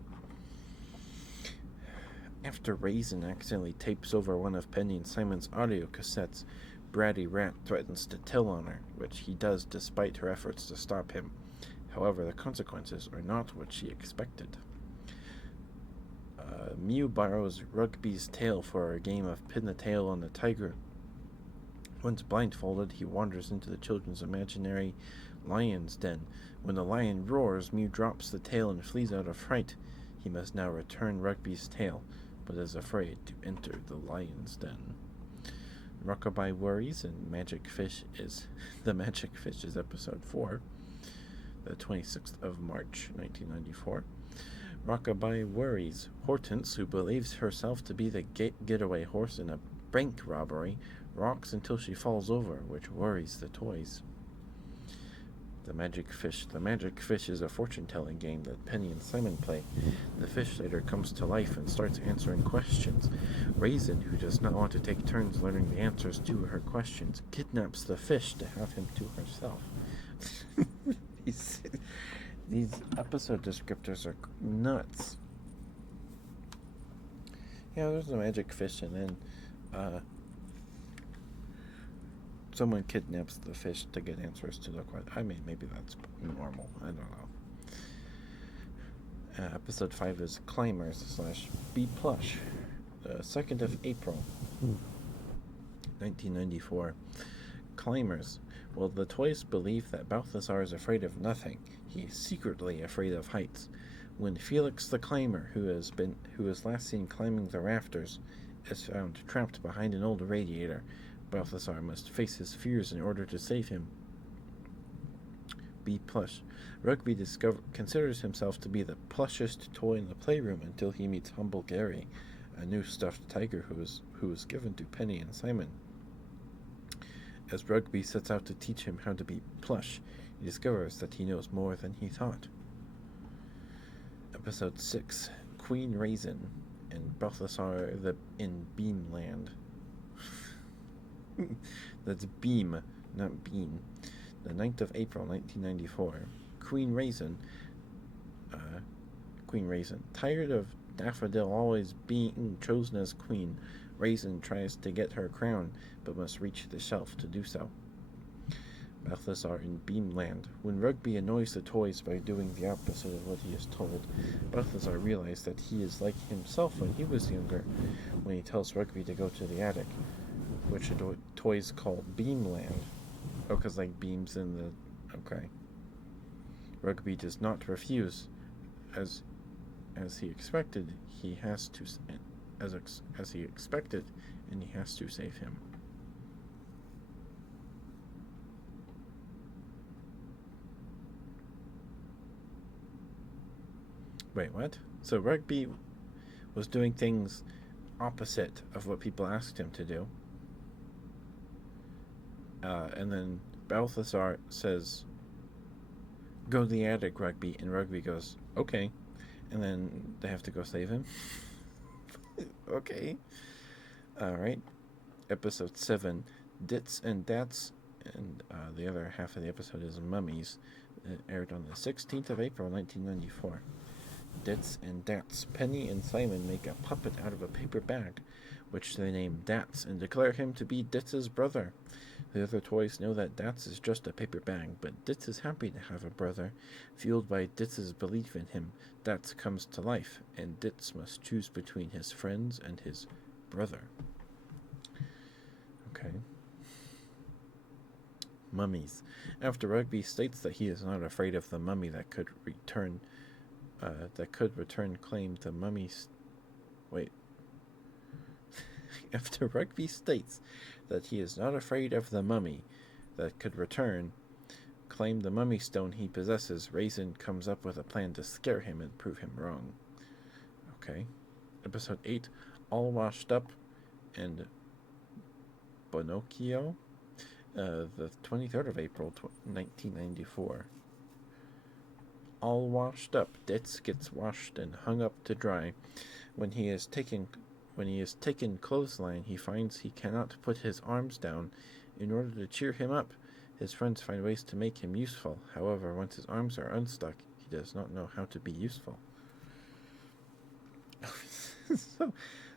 After Raisin accidentally tapes over one of Penny and Simon's audio cassettes, Bratty Rat threatens to tell on her, which he does despite her efforts to stop him. However, the consequences are not what she expected. Mew borrows Rugby's tail for a game of Pin the Tail on the Tiger. Once blindfolded, he wanders into the children's imaginary lion's den. When the lion roars, Mew drops the tail and flees out of fright. He must now return Rugby's tail, but is afraid to enter the lion's den. Rockabye Worries and Magic Fish is episode 4, the 26th of March, 1994. Rockabye Worries. Hortense, who believes herself to be the getaway horse in a bank robbery, rocks until she falls over, which worries the toys. The Magic Fish. The Magic Fish is a fortune-telling game that Penny and Simon play. The fish later comes to life and starts answering questions. Raisin, who does not want to take turns learning the answers to her questions, kidnaps the fish to have him to herself. These episode descriptors are nuts. Yeah, there's a magic fish, and then someone kidnaps the fish to get answers to the question. I mean, maybe that's normal. I don't know. Episode 5 is Climbers / Be Plush. 2nd of April, 1994. Climbers. Well, the toys believe that Balthazar is afraid of nothing. He is secretly afraid of heights. When Felix the Climber, who is last seen climbing the rafters, is found trapped behind an old radiator, Balthazar must face his fears in order to save him. Be Plush. Rugby considers himself to be the plushest toy in the playroom until he meets Humble Gary, a new stuffed tiger who was given to Penny and Simon. As Rugby sets out to teach him how to be plush, he discovers that he knows more than he thought. Episode 6, Queen Raisin and Balthazar in Beamland. That's Beam, not Bean. The 9th of April, 1994. Queen Raisin. Tired of Daffodil always being chosen as queen, Raisin tries to get her crown, but must reach the shelf to do so. Balthazar in Beamland. When Rugby annoys the toys by doing the opposite of what he is told, Balthazar realizes that he is like himself when he was younger, when he tells Rugby to go to the attic, which the toys call Beamland. Oh, because like beams in the... Okay. Rugby does not refuse. As he expected, he has to... As he expected, and he has to save him. Wait, what? So Rugby was doing things opposite of what people asked him to do. And then Balthazar says, go to the attic, Rugby. And Rugby goes, okay. And then they have to go save him. Okay. Alright. Episode 7, Dits and Dats. And the other half of the episode is Mummies. It aired on the 16th of April, 1994. Dits and Dats. Penny and Simon make a puppet out of a paper bag, which they name Dats, and declare him to be Dits' brother. The other toys know that Dats is just a paper bag, but Dits is happy to have a brother. Fueled by Dits' belief in him, Dats comes to life, and Dits must choose between his friends and his brother. Okay. Mummies. After Rugby states that he is not afraid of the mummy that could return claim the mummy's... Wait. After Rugby states that he is not afraid of the mummy that could return claim the mummy stone he possesses, Raisin comes up with a plan to scare him and prove him wrong. Okay. Episode 8, All Washed Up and Bonocchio, the 23rd of April, 1994. All washed up, Ditz gets washed and hung up to dry. When he is taken clothesline, he finds he cannot put his arms down. In order to cheer him up, His friends find ways to make him useful. However, once his arms are unstuck, he does not know how to be useful.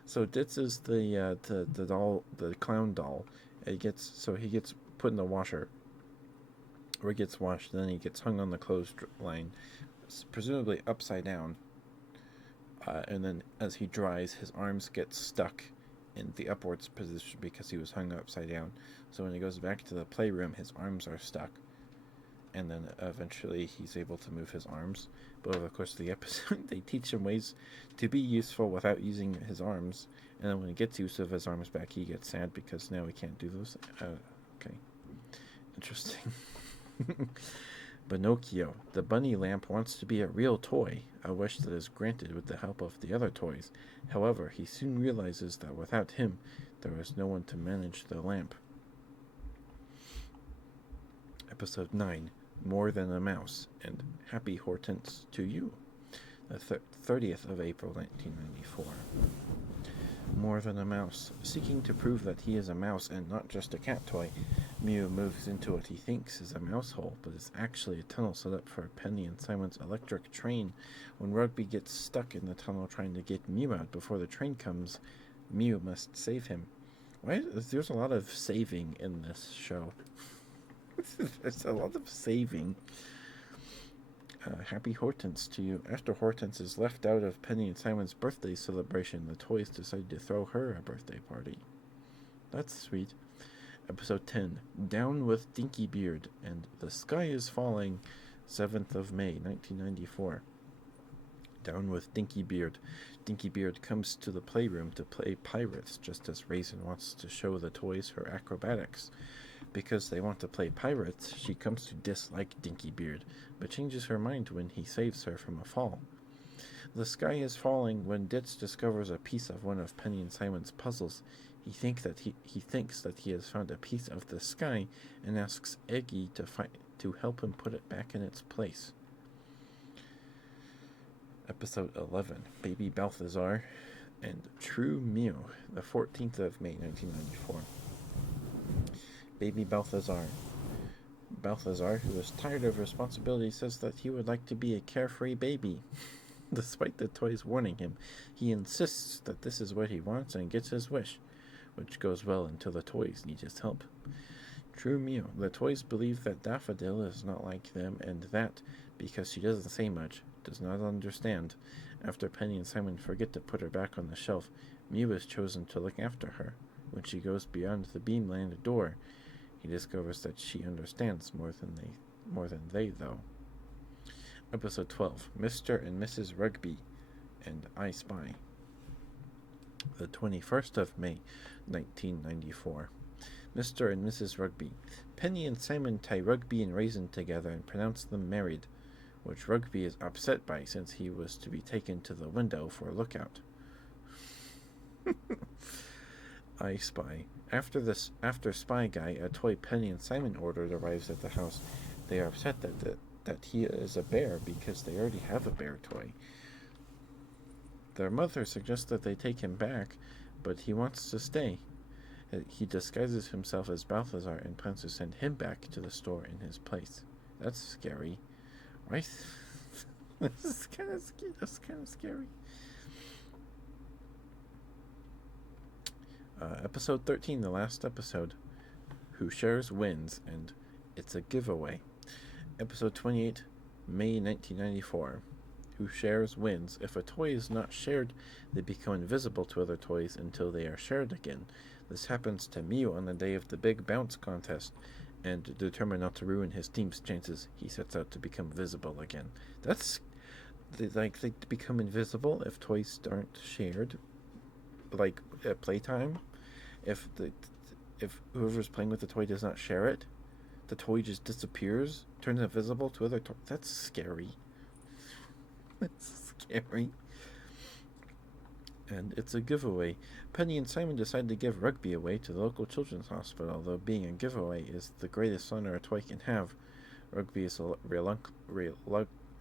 so Ditz is the doll, the clown doll. He gets put in the washer, or he gets washed, and then he gets hung on the clothesline, presumably upside down. And then as he dries, his arms get stuck in the upwards position because he was hung upside down. So when he goes back to the playroom, his arms are stuck. And then eventually he's able to move his arms. But over the course of the episode, they teach him ways to be useful without using his arms. And then when he gets use of his arms back, he gets sad because now he can't do those. Okay. Interesting. Pinocchio. The bunny lamp wants to be a real toy, a wish that is granted with the help of the other toys. However, he soon realizes that without him, there is no one to manage the lamp. Episode 9, More Than a Mouse, and Happy Hortense to You, the 30th of April 1994. More Than a Mouse. Seeking to prove that he is a mouse and not just a cat toy, Mew moves into what he thinks is a mouse hole, but is actually a tunnel set up for Penny and Simon's electric train. When Rugby gets stuck in the tunnel trying to get Mew out before the train comes, Mew must save him. There's a lot of saving in this show. There's a lot of saving. Happy Hortense to You. After Hortense is left out of Penny and Simon's birthday celebration, the toys decide to throw her a birthday party. That's sweet. Episode 10, Down with Dinky Beard, and The Sky is Falling, 7th of May, 1994. Down with Dinky Beard. Dinky Beard comes to the playroom to play pirates, just as Raisin wants to show the toys her acrobatics. Because they want to play pirates, she comes to dislike Dinky Beard, but changes her mind when he saves her from a fall. The sky is falling when Ditz discovers a piece of one of Penny and Simon's puzzles. He thinks that he has found a piece of the sky and asks Eggy to help him put it back in its place. Episode 11, Baby Balthazar and True Mew, the 14th of May, 1994. Baby Balthazar. Balthazar, who is tired of responsibility, says that he would like to be a carefree baby. Despite the toys warning him, he insists that this is what he wants and gets his wish, which goes well until the toys need his help. True Mew. The toys believe that Daffodil is not like them, and that, because she doesn't say much, does not understand. After Penny and Simon forget to put her back on the shelf, Mew is chosen to look after her. When she goes beyond the Beamland door, he discovers that she understands more than they though. Episode 12, Mr. and Mrs. Rugby and I Spy. The 21st of May, 1994. Mr. and Mrs. Rugby. Penny and Simon tie Rugby and Raisin together and pronounce them married, which Rugby is upset by since he was to be taken to the window for a lookout. I Spy. After Spy Guy, a toy Penny and Simon ordered, arrives at the house. They are upset that he is a bear because they already have a bear toy. Their mother suggests that they take him back, but he wants to stay. He disguises himself as Balthazar and plans to send him back to the store in his place. That's scary, right? That's kind of scary. Episode 13, the last episode. Who Shares Wins, and It's a Giveaway. Episode 28, May 1994. Who Shares Wins. If a toy is not shared, they become invisible to other toys until they are shared again. This happens to Mew on the day of the Big Bounce contest, and determined not to ruin his team's chances, he sets out to become visible again. They become invisible if toys aren't shared, like at playtime. If whoever's playing with the toy does not share it, the toy just disappears, turns invisible to other toys. That's scary. That's scary. And it's a giveaway. Penny and Simon decide to give Rugby away to the local children's hospital, although being a giveaway is the greatest honor a toy can have. Rugby is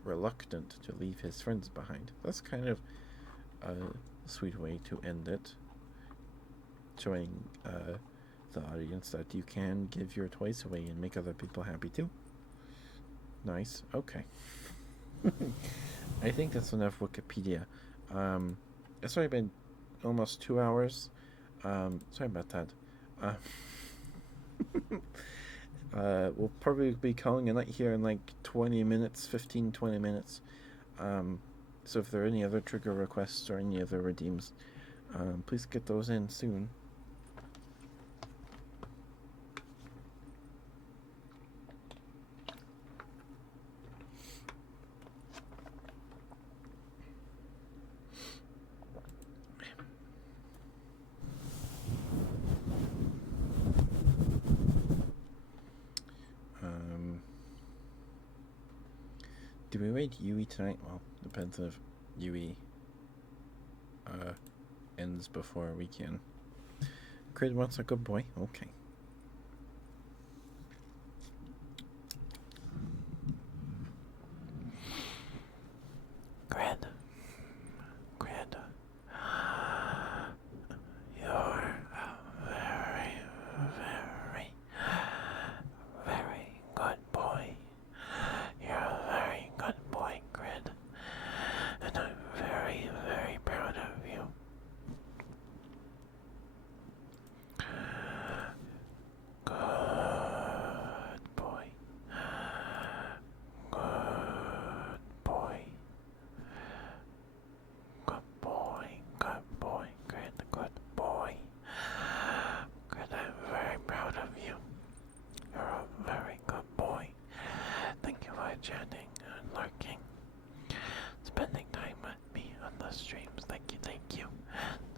reluctant to leave his friends behind. That's kind of a sweet way to end it, showing the audience that you can give your toys away and make other people happy too. Nice. Okay. I think that's enough Wikipedia. It's already been almost 2 hours. Sorry about that. Uh, we'll probably be calling a night here in like 20 minutes, 15, 20 minutes. So if there are any other trigger requests or any other redeems, please get those in soon. Do we raid Yui tonight? Well, depends if Yui ends before we can. Crid wants a good boy. Okay. Crid. Crid. You're a very, very, very good boy. You're a very good boy, Crid. And I'm very, very proud of you. Good boy. Good boy. Good boy. Good boy. Good boy. Good, I'm very proud of you. You're a very good boy. Thank you for chatting and lurking. Spending time with me on the streams. Thank you, thank you.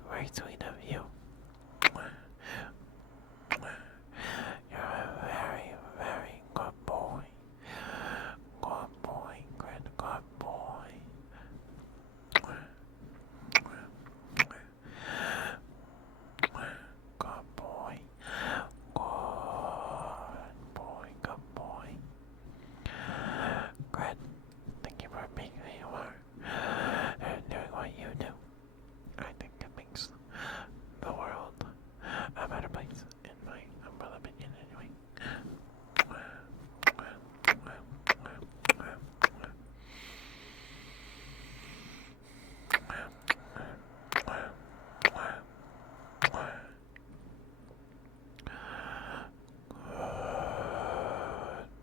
Very sweet of you. You're a very, very good boy. Good boy, good boy. Good boy. Good boy. Gret, thank you for being who you are and doing what you do. I think it makes the world a better place, in my humble opinion, anyway.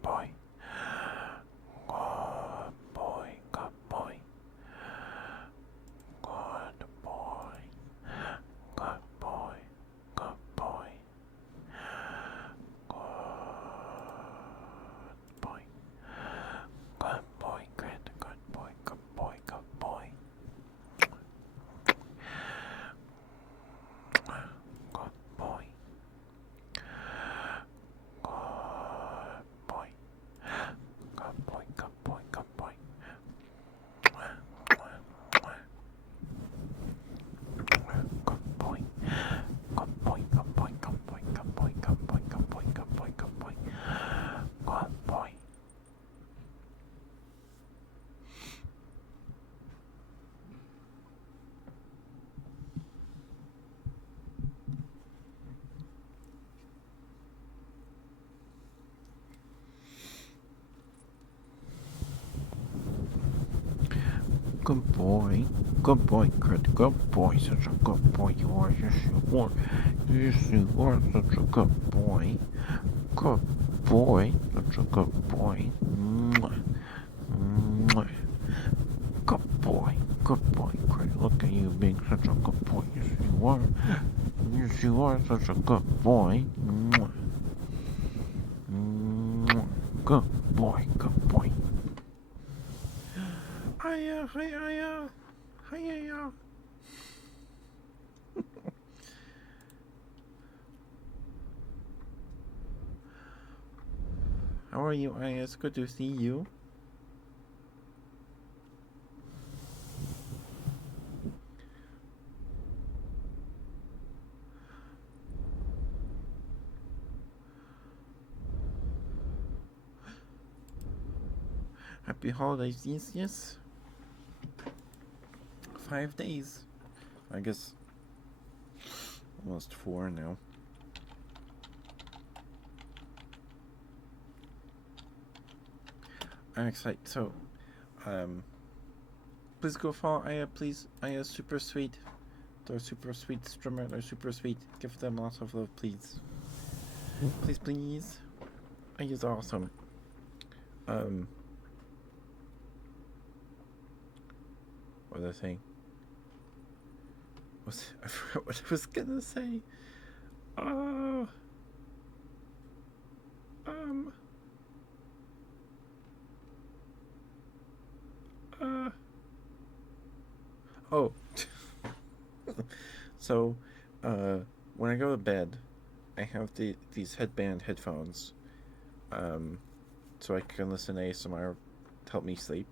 Boy. Good boy, good boy. Good boy. Good boy. Good boy. Good boy. Good boy, Grit. Good boy, good boy, good boy. Good boy. Good boy. Good boy, good boy, good boy. Good boy. Good boy, good boy, good boy, good boy, good boy, good boy, good boy, good boy, good boy. Good boy. Good boy, Crit, good boy, such a good boy you are, yes you are, yes you are such a good boy, such a good boy, mwah. Mwah. Good boy, Crit, look at you being such a good boy, yes you are such a good boy, mwah. Mwah. Good boy, good boy. Hiya. How are you, Aya? It's good to see you. Happy holidays, yes. 5 days. I guess almost 4 now. I'm excited. So, um, please go follow Aya. Please, Aya's super sweet. They're super sweet streamer. They're super sweet. Give them lots of love, please. Please, please. Aya's awesome. Um, what was I saying? I forgot what I was gonna say. Oh, um, uh, oh. So, when I go to bed, I have these headband headphones, so I can listen to ASMR to help me sleep.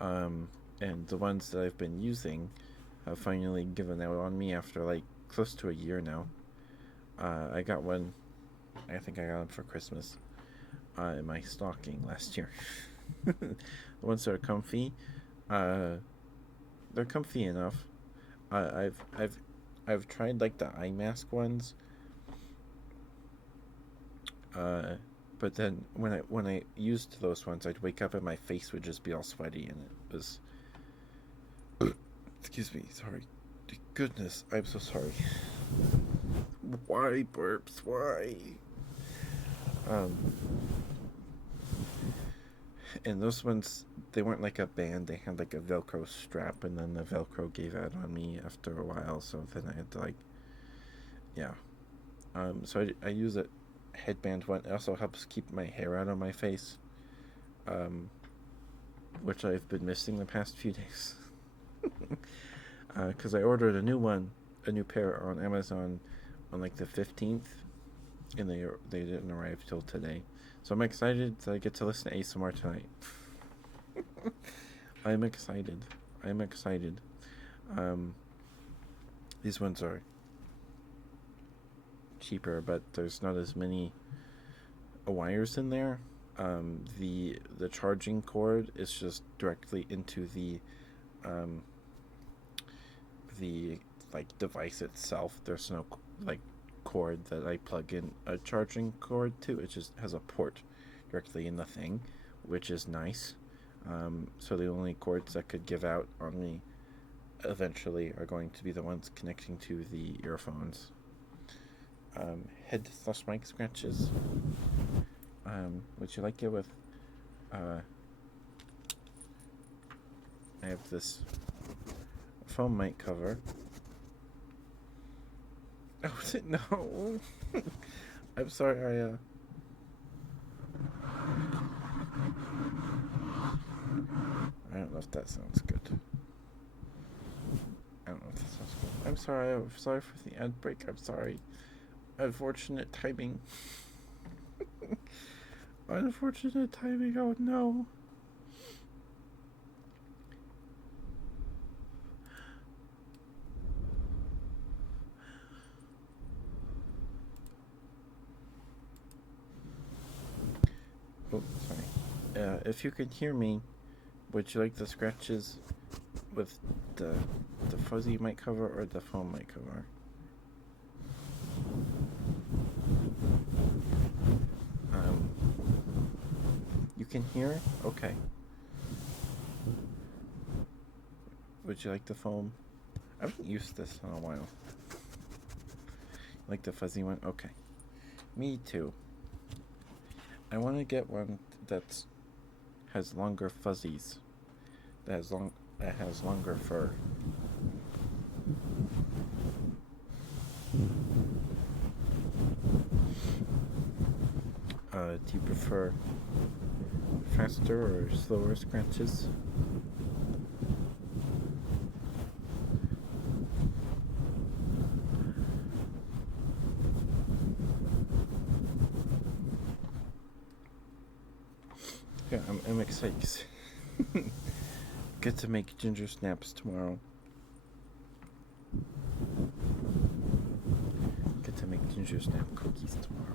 And the ones that I've been using have finally given out on me after like close to a year now. I got one. I think I got them for Christmas. In my stocking last year. The ones that are comfy. They're comfy enough. I've tried like the eye mask ones. But then when I used those ones, I'd wake up and my face would just be all sweaty, and it was. Excuse me, sorry. Goodness, I'm so sorry. Why burps? Why? And those ones, they weren't like a band. They had like a Velcro strap, and then the Velcro gave out on me after a while. So then I had to like, yeah. So I use a headband one. It also helps keep my hair out of my face, which I've been missing the past few days. Because I ordered a new pair on Amazon on like the 15th, and they didn't arrive till today. So I'm excited that I get to listen to ASMR tonight. I'm excited. These ones are cheaper, but there's not as many wires in there. The charging cord is just directly into the like device itself. There's no like cord that I plug in a charging cord to. It just has a port directly in the thing, which is nice. So the only cords that could give out on me eventually are going to be the ones connecting to the earphones. Head/mic scratches. Would you like it with? I have this foam mic cover. Oh no! I'm sorry. I don't know if that sounds good. I'm sorry. I'm sorry for the ad break. I'm sorry. Unfortunate timing. Unfortunate timing. Oh no. Oh, sorry. If you can hear me, would you like the scratches with the fuzzy mic cover or the foam mic cover? You can hear it? Okay. Would you like the foam? I haven't used this in a while. Like the fuzzy one? Okay. Me too. I want to get one that has longer fuzzies. That has longer fur. Do you prefer faster or slower scratches? Yeah, I'm excited. Get to make ginger snaps tomorrow. Get to make ginger snap cookies tomorrow.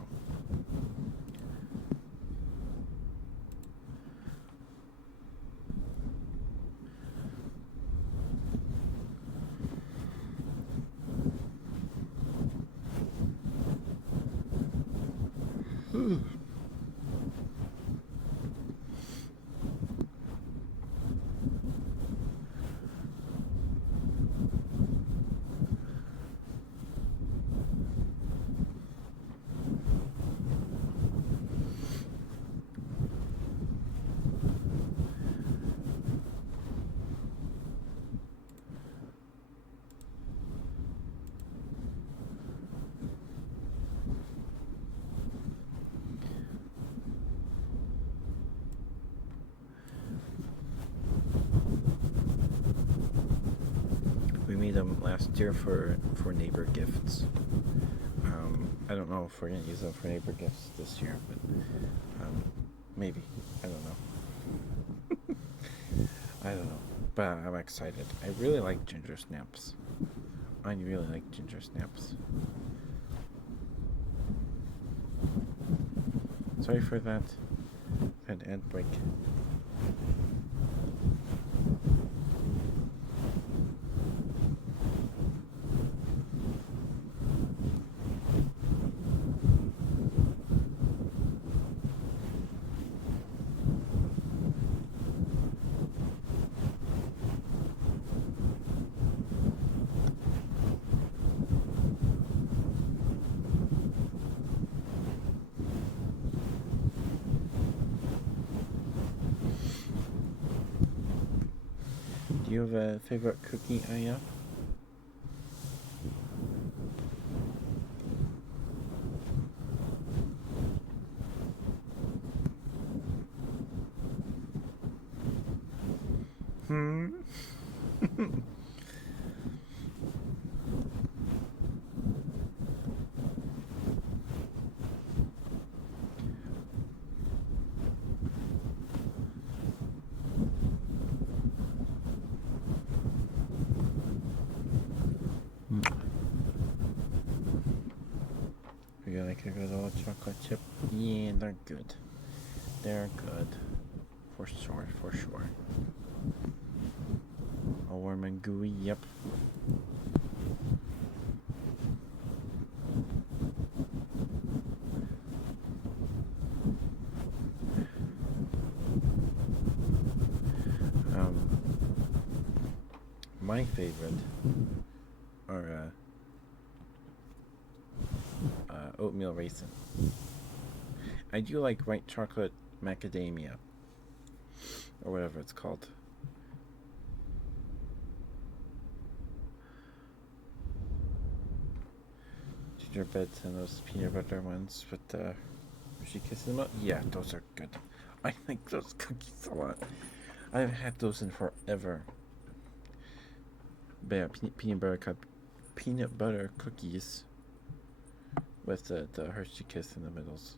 them last year for neighbor gifts. I don't know if we're gonna use them for neighbor gifts this year, but maybe. I don't know. I don't know, but I'm excited. I really like ginger snaps. I really like ginger snaps. Sorry for that ad break. Do you have a favorite cookie, Aya? Hmm? You like a good old chocolate chip? Yeah, they're good. They're good. For sure, for sure. All warm and gooey, yep. My favorite are oatmeal raisin. I do like white chocolate macadamia, or whatever it's called. Gingerbreads and those peanut butter ones with she kisses them up. Yeah, those are good. I like those cookies a lot. I haven't had those in forever. But yeah, peanut butter cookies with the Hershey Kiss in the middle's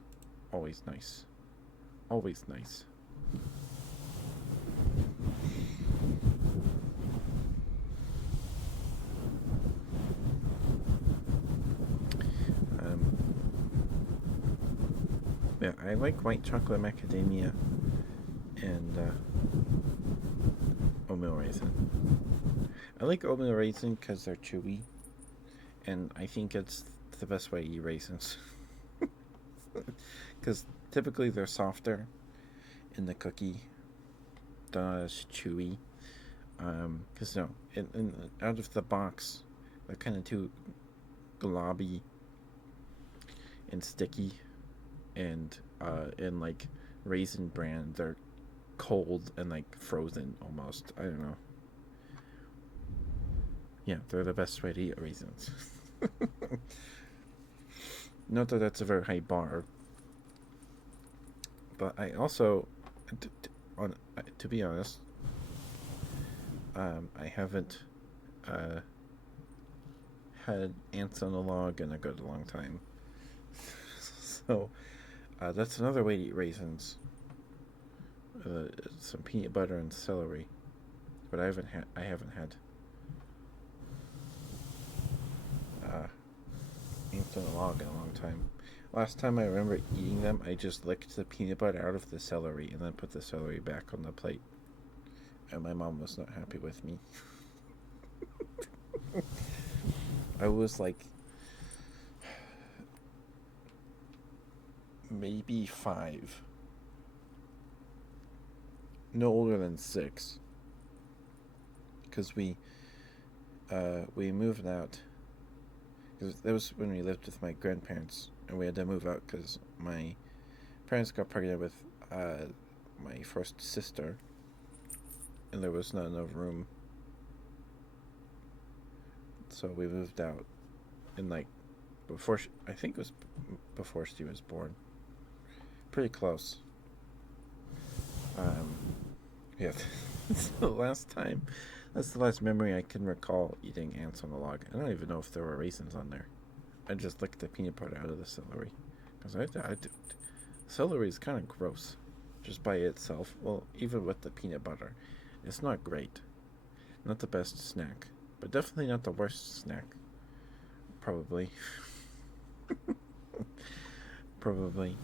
always nice. Always nice. Yeah, I like white chocolate macadamia and oatmeal raisin. I like oatmeal raisin because they're chewy, and I think it's the best way to eat raisins. Because typically they're softer in the cookie, not as chewy. Because out of the box, they're kind of too globby and sticky, and in like Raisin Bran, they're cold and like frozen almost. I don't know. Yeah, they're the best way to eat raisins. Not that that's a very high bar, but I also, to be honest, I haven't had ants on a log in a good long time. So that's another way to eat raisins. Some peanut butter and celery, but I haven't had ants on a log in a long time. Last time I remember eating them, I just licked the peanut butter out of the celery and then put the celery back on the plate. And my mom was not happy with me. I was like maybe 5. No older than 6. Because we moved out. Because that was when we lived with my grandparents, and we had to move out because my parents got pregnant with my first sister, and there was not enough room. So we moved out, and like I think it was before she was born. Pretty close. Yeah. So last time That's the last memory I can recall eating ants on a log. I don't even know if there were raisins on there. I just licked the peanut butter out of the celery. Because celery is kind of gross. Just by itself. Well, even with the peanut butter. It's not great. Not the best snack. But definitely not the worst snack. Probably. Probably.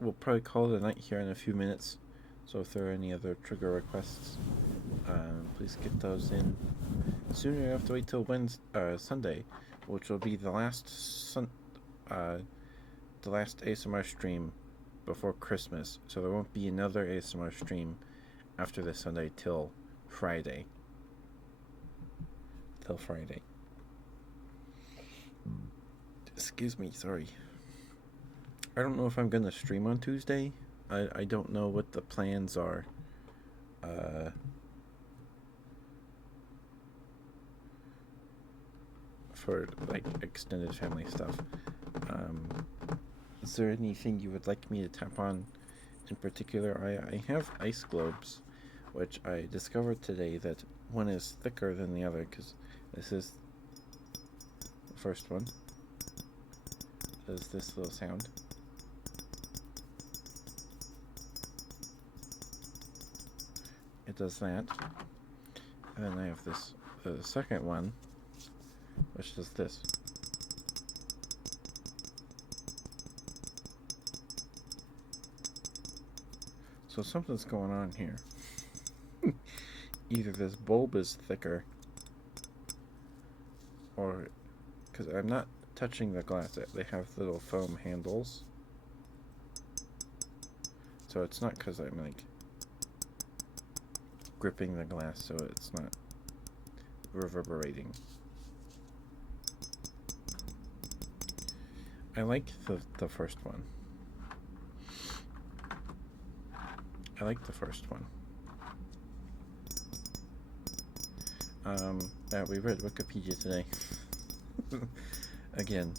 We'll probably call it a night here in a few minutes. So if there are any other trigger requests, please get those in sooner. You have to wait till Sunday, which will be the last ASMR stream before Christmas. So there won't be another ASMR stream after this Sunday till Friday. Excuse me, sorry. I don't know if I'm gonna stream on Tuesday. I don't know what the plans are. For like extended family stuff. Is there anything you would like me to tap on in particular? I have ice globes, which I discovered today that one is thicker than the other, because this is the first one. Does this little sound. It does that. And then I have this, the second one, which does this. So something's going on here. Either this bulb is thicker, or because I'm not touching the glass, they have little foam handles. So it's not because I'm like gripping the glass, so it's not reverberating. I like the first one. I like the first one. We read Wikipedia today. Again,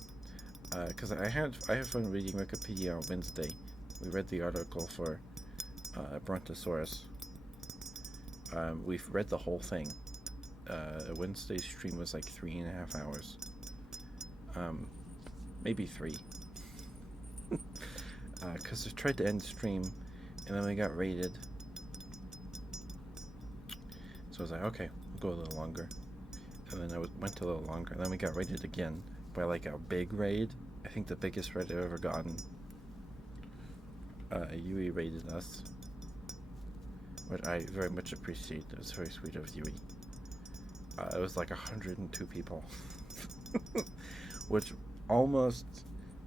because I have fun reading Wikipedia on Wednesday. We read the article for Brontosaurus. We've read the whole thing. Wednesday's stream was like 3.5 hours. Maybe 3. Because I tried to end the stream, and then we got raided. So I was like, okay, we'll go a little longer. And then I went a little longer, and then we got raided again by like a big raid. I think the biggest raid I've ever gotten. Yui raided us, which I very much appreciate. It was very sweet of Yui. It was like 102 people, which almost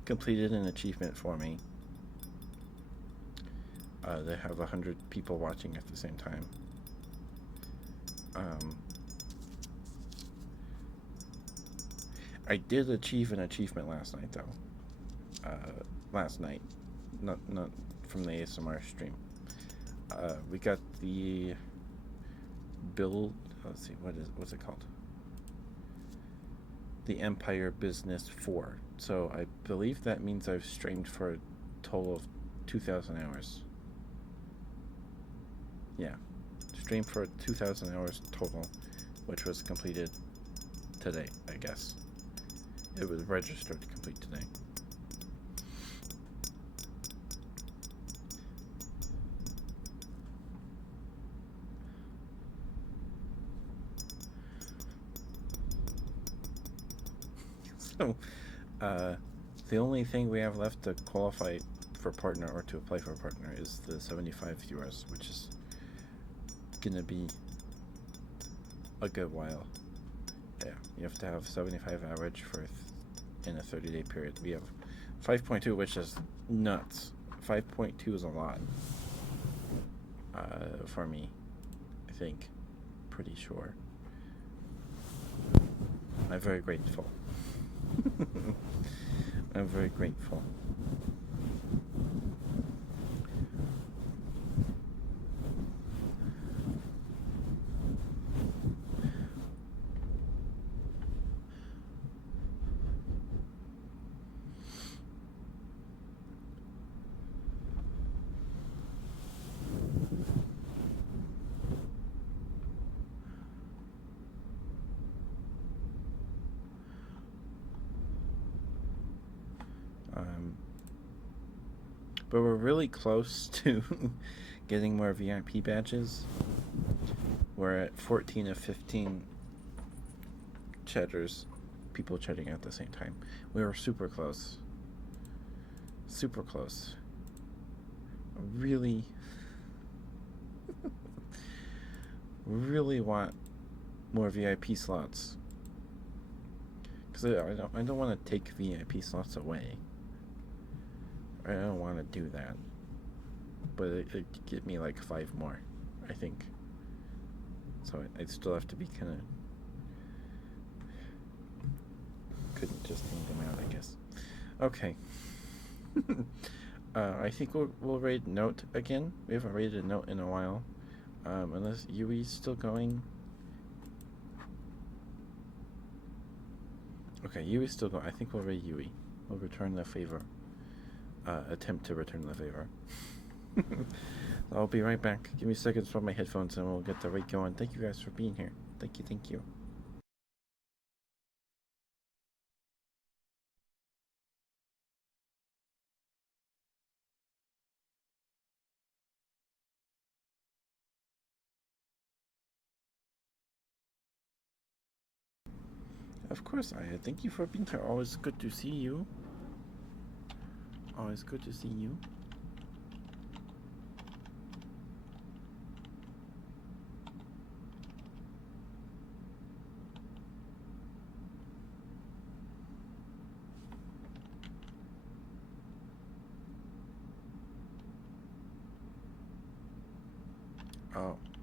completed an achievement for me. They have 100 people watching at the same time. I did achieve an achievement last night, though. Last night, not from the ASMR stream. We got the build. Let's see, what's it called? The Empire Business 4. So I believe that means I've streamed for a total of 2,000 hours. Yeah, streamed for 2,000 hours total, which was completed today, I guess. It was registered complete today. So, the only thing we have left to qualify for partner or to apply for partner is the 75 viewers, which is gonna be a good while. Yeah, you have to have 75 average for in a 30-day period. We have 5.2, which is nuts. 5.2 is a lot for me, I think. Pretty sure. I'm very grateful. I'm very grateful. but we're really close to getting more VIP badges. We're at 14 of 15 chatters, people chatting at the same time. We were super close. Super close. Really, really want more VIP slots. Because I don't want to take VIP slots away. I don't want to do that. But it'd get me like 5 more, I think. So I'd still have to be kind of... Couldn't just hang them out, I guess. Okay. I think we'll raid Note again. We haven't raided Note in a while. Unless Yui's still going. Okay, Yui's still going. I think we'll raid Yui. We'll return the favor. Attempt to return the favor. I'll be right back. Give me seconds for my headphones and we'll get the raid going. Thank you guys for being here. Thank you, thank you. Of course, Aya. Thank you for being here. Always good to see you. Always good to see you.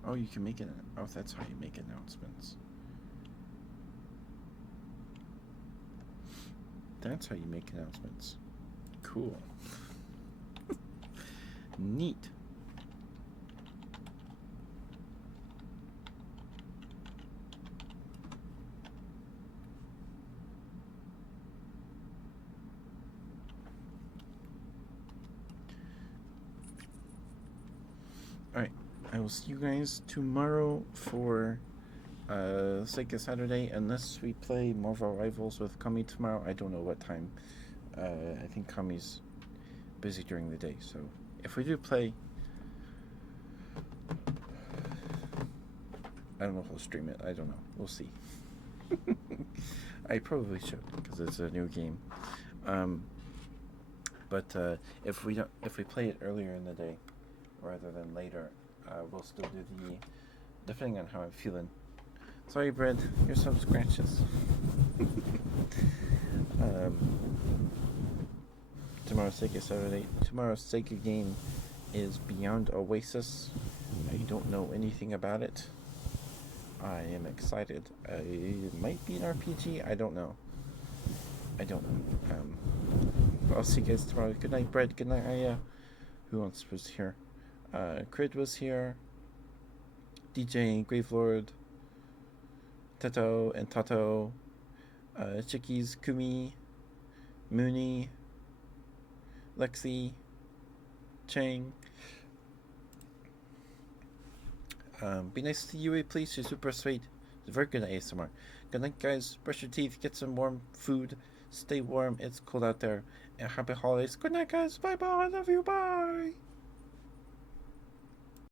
Oh, you can make it. Oh, that's how you make announcements. That's how you make announcements. Cool. Neat. Alright, I will see you guys tomorrow for Sega Saturday, unless we play Marvel Rivals with Kami tomorrow. I don't know what time. I think Kami's busy during the day, so if we do play, I don't know if I'll stream it. I don't know. We'll see. I probably should because it's a new game. But if we play it earlier in the day rather than later, we'll still do the depending on how I'm feeling. Sorry, Bread. Here's some scratches. Tomorrow's Sega Saturday. Tomorrow's Sega game is Beyond Oasis. I don't know anything about it. I am excited. It might be an RPG. I don't know. I'll see you guys tomorrow. Good night, Bread. Good night, Aya. Who else was here? Crid was here. DJ, Gravelord, Teto and Tato, Chickies, Kumi, Mooney, Lexi, Chang. Be nice to Yui, please. She's super sweet. It's very good at ASMR. Good night, guys. Brush your teeth. Get some warm food. Stay warm. It's cold out there. And happy holidays. Good night, guys. Bye bye. I love you. Bye.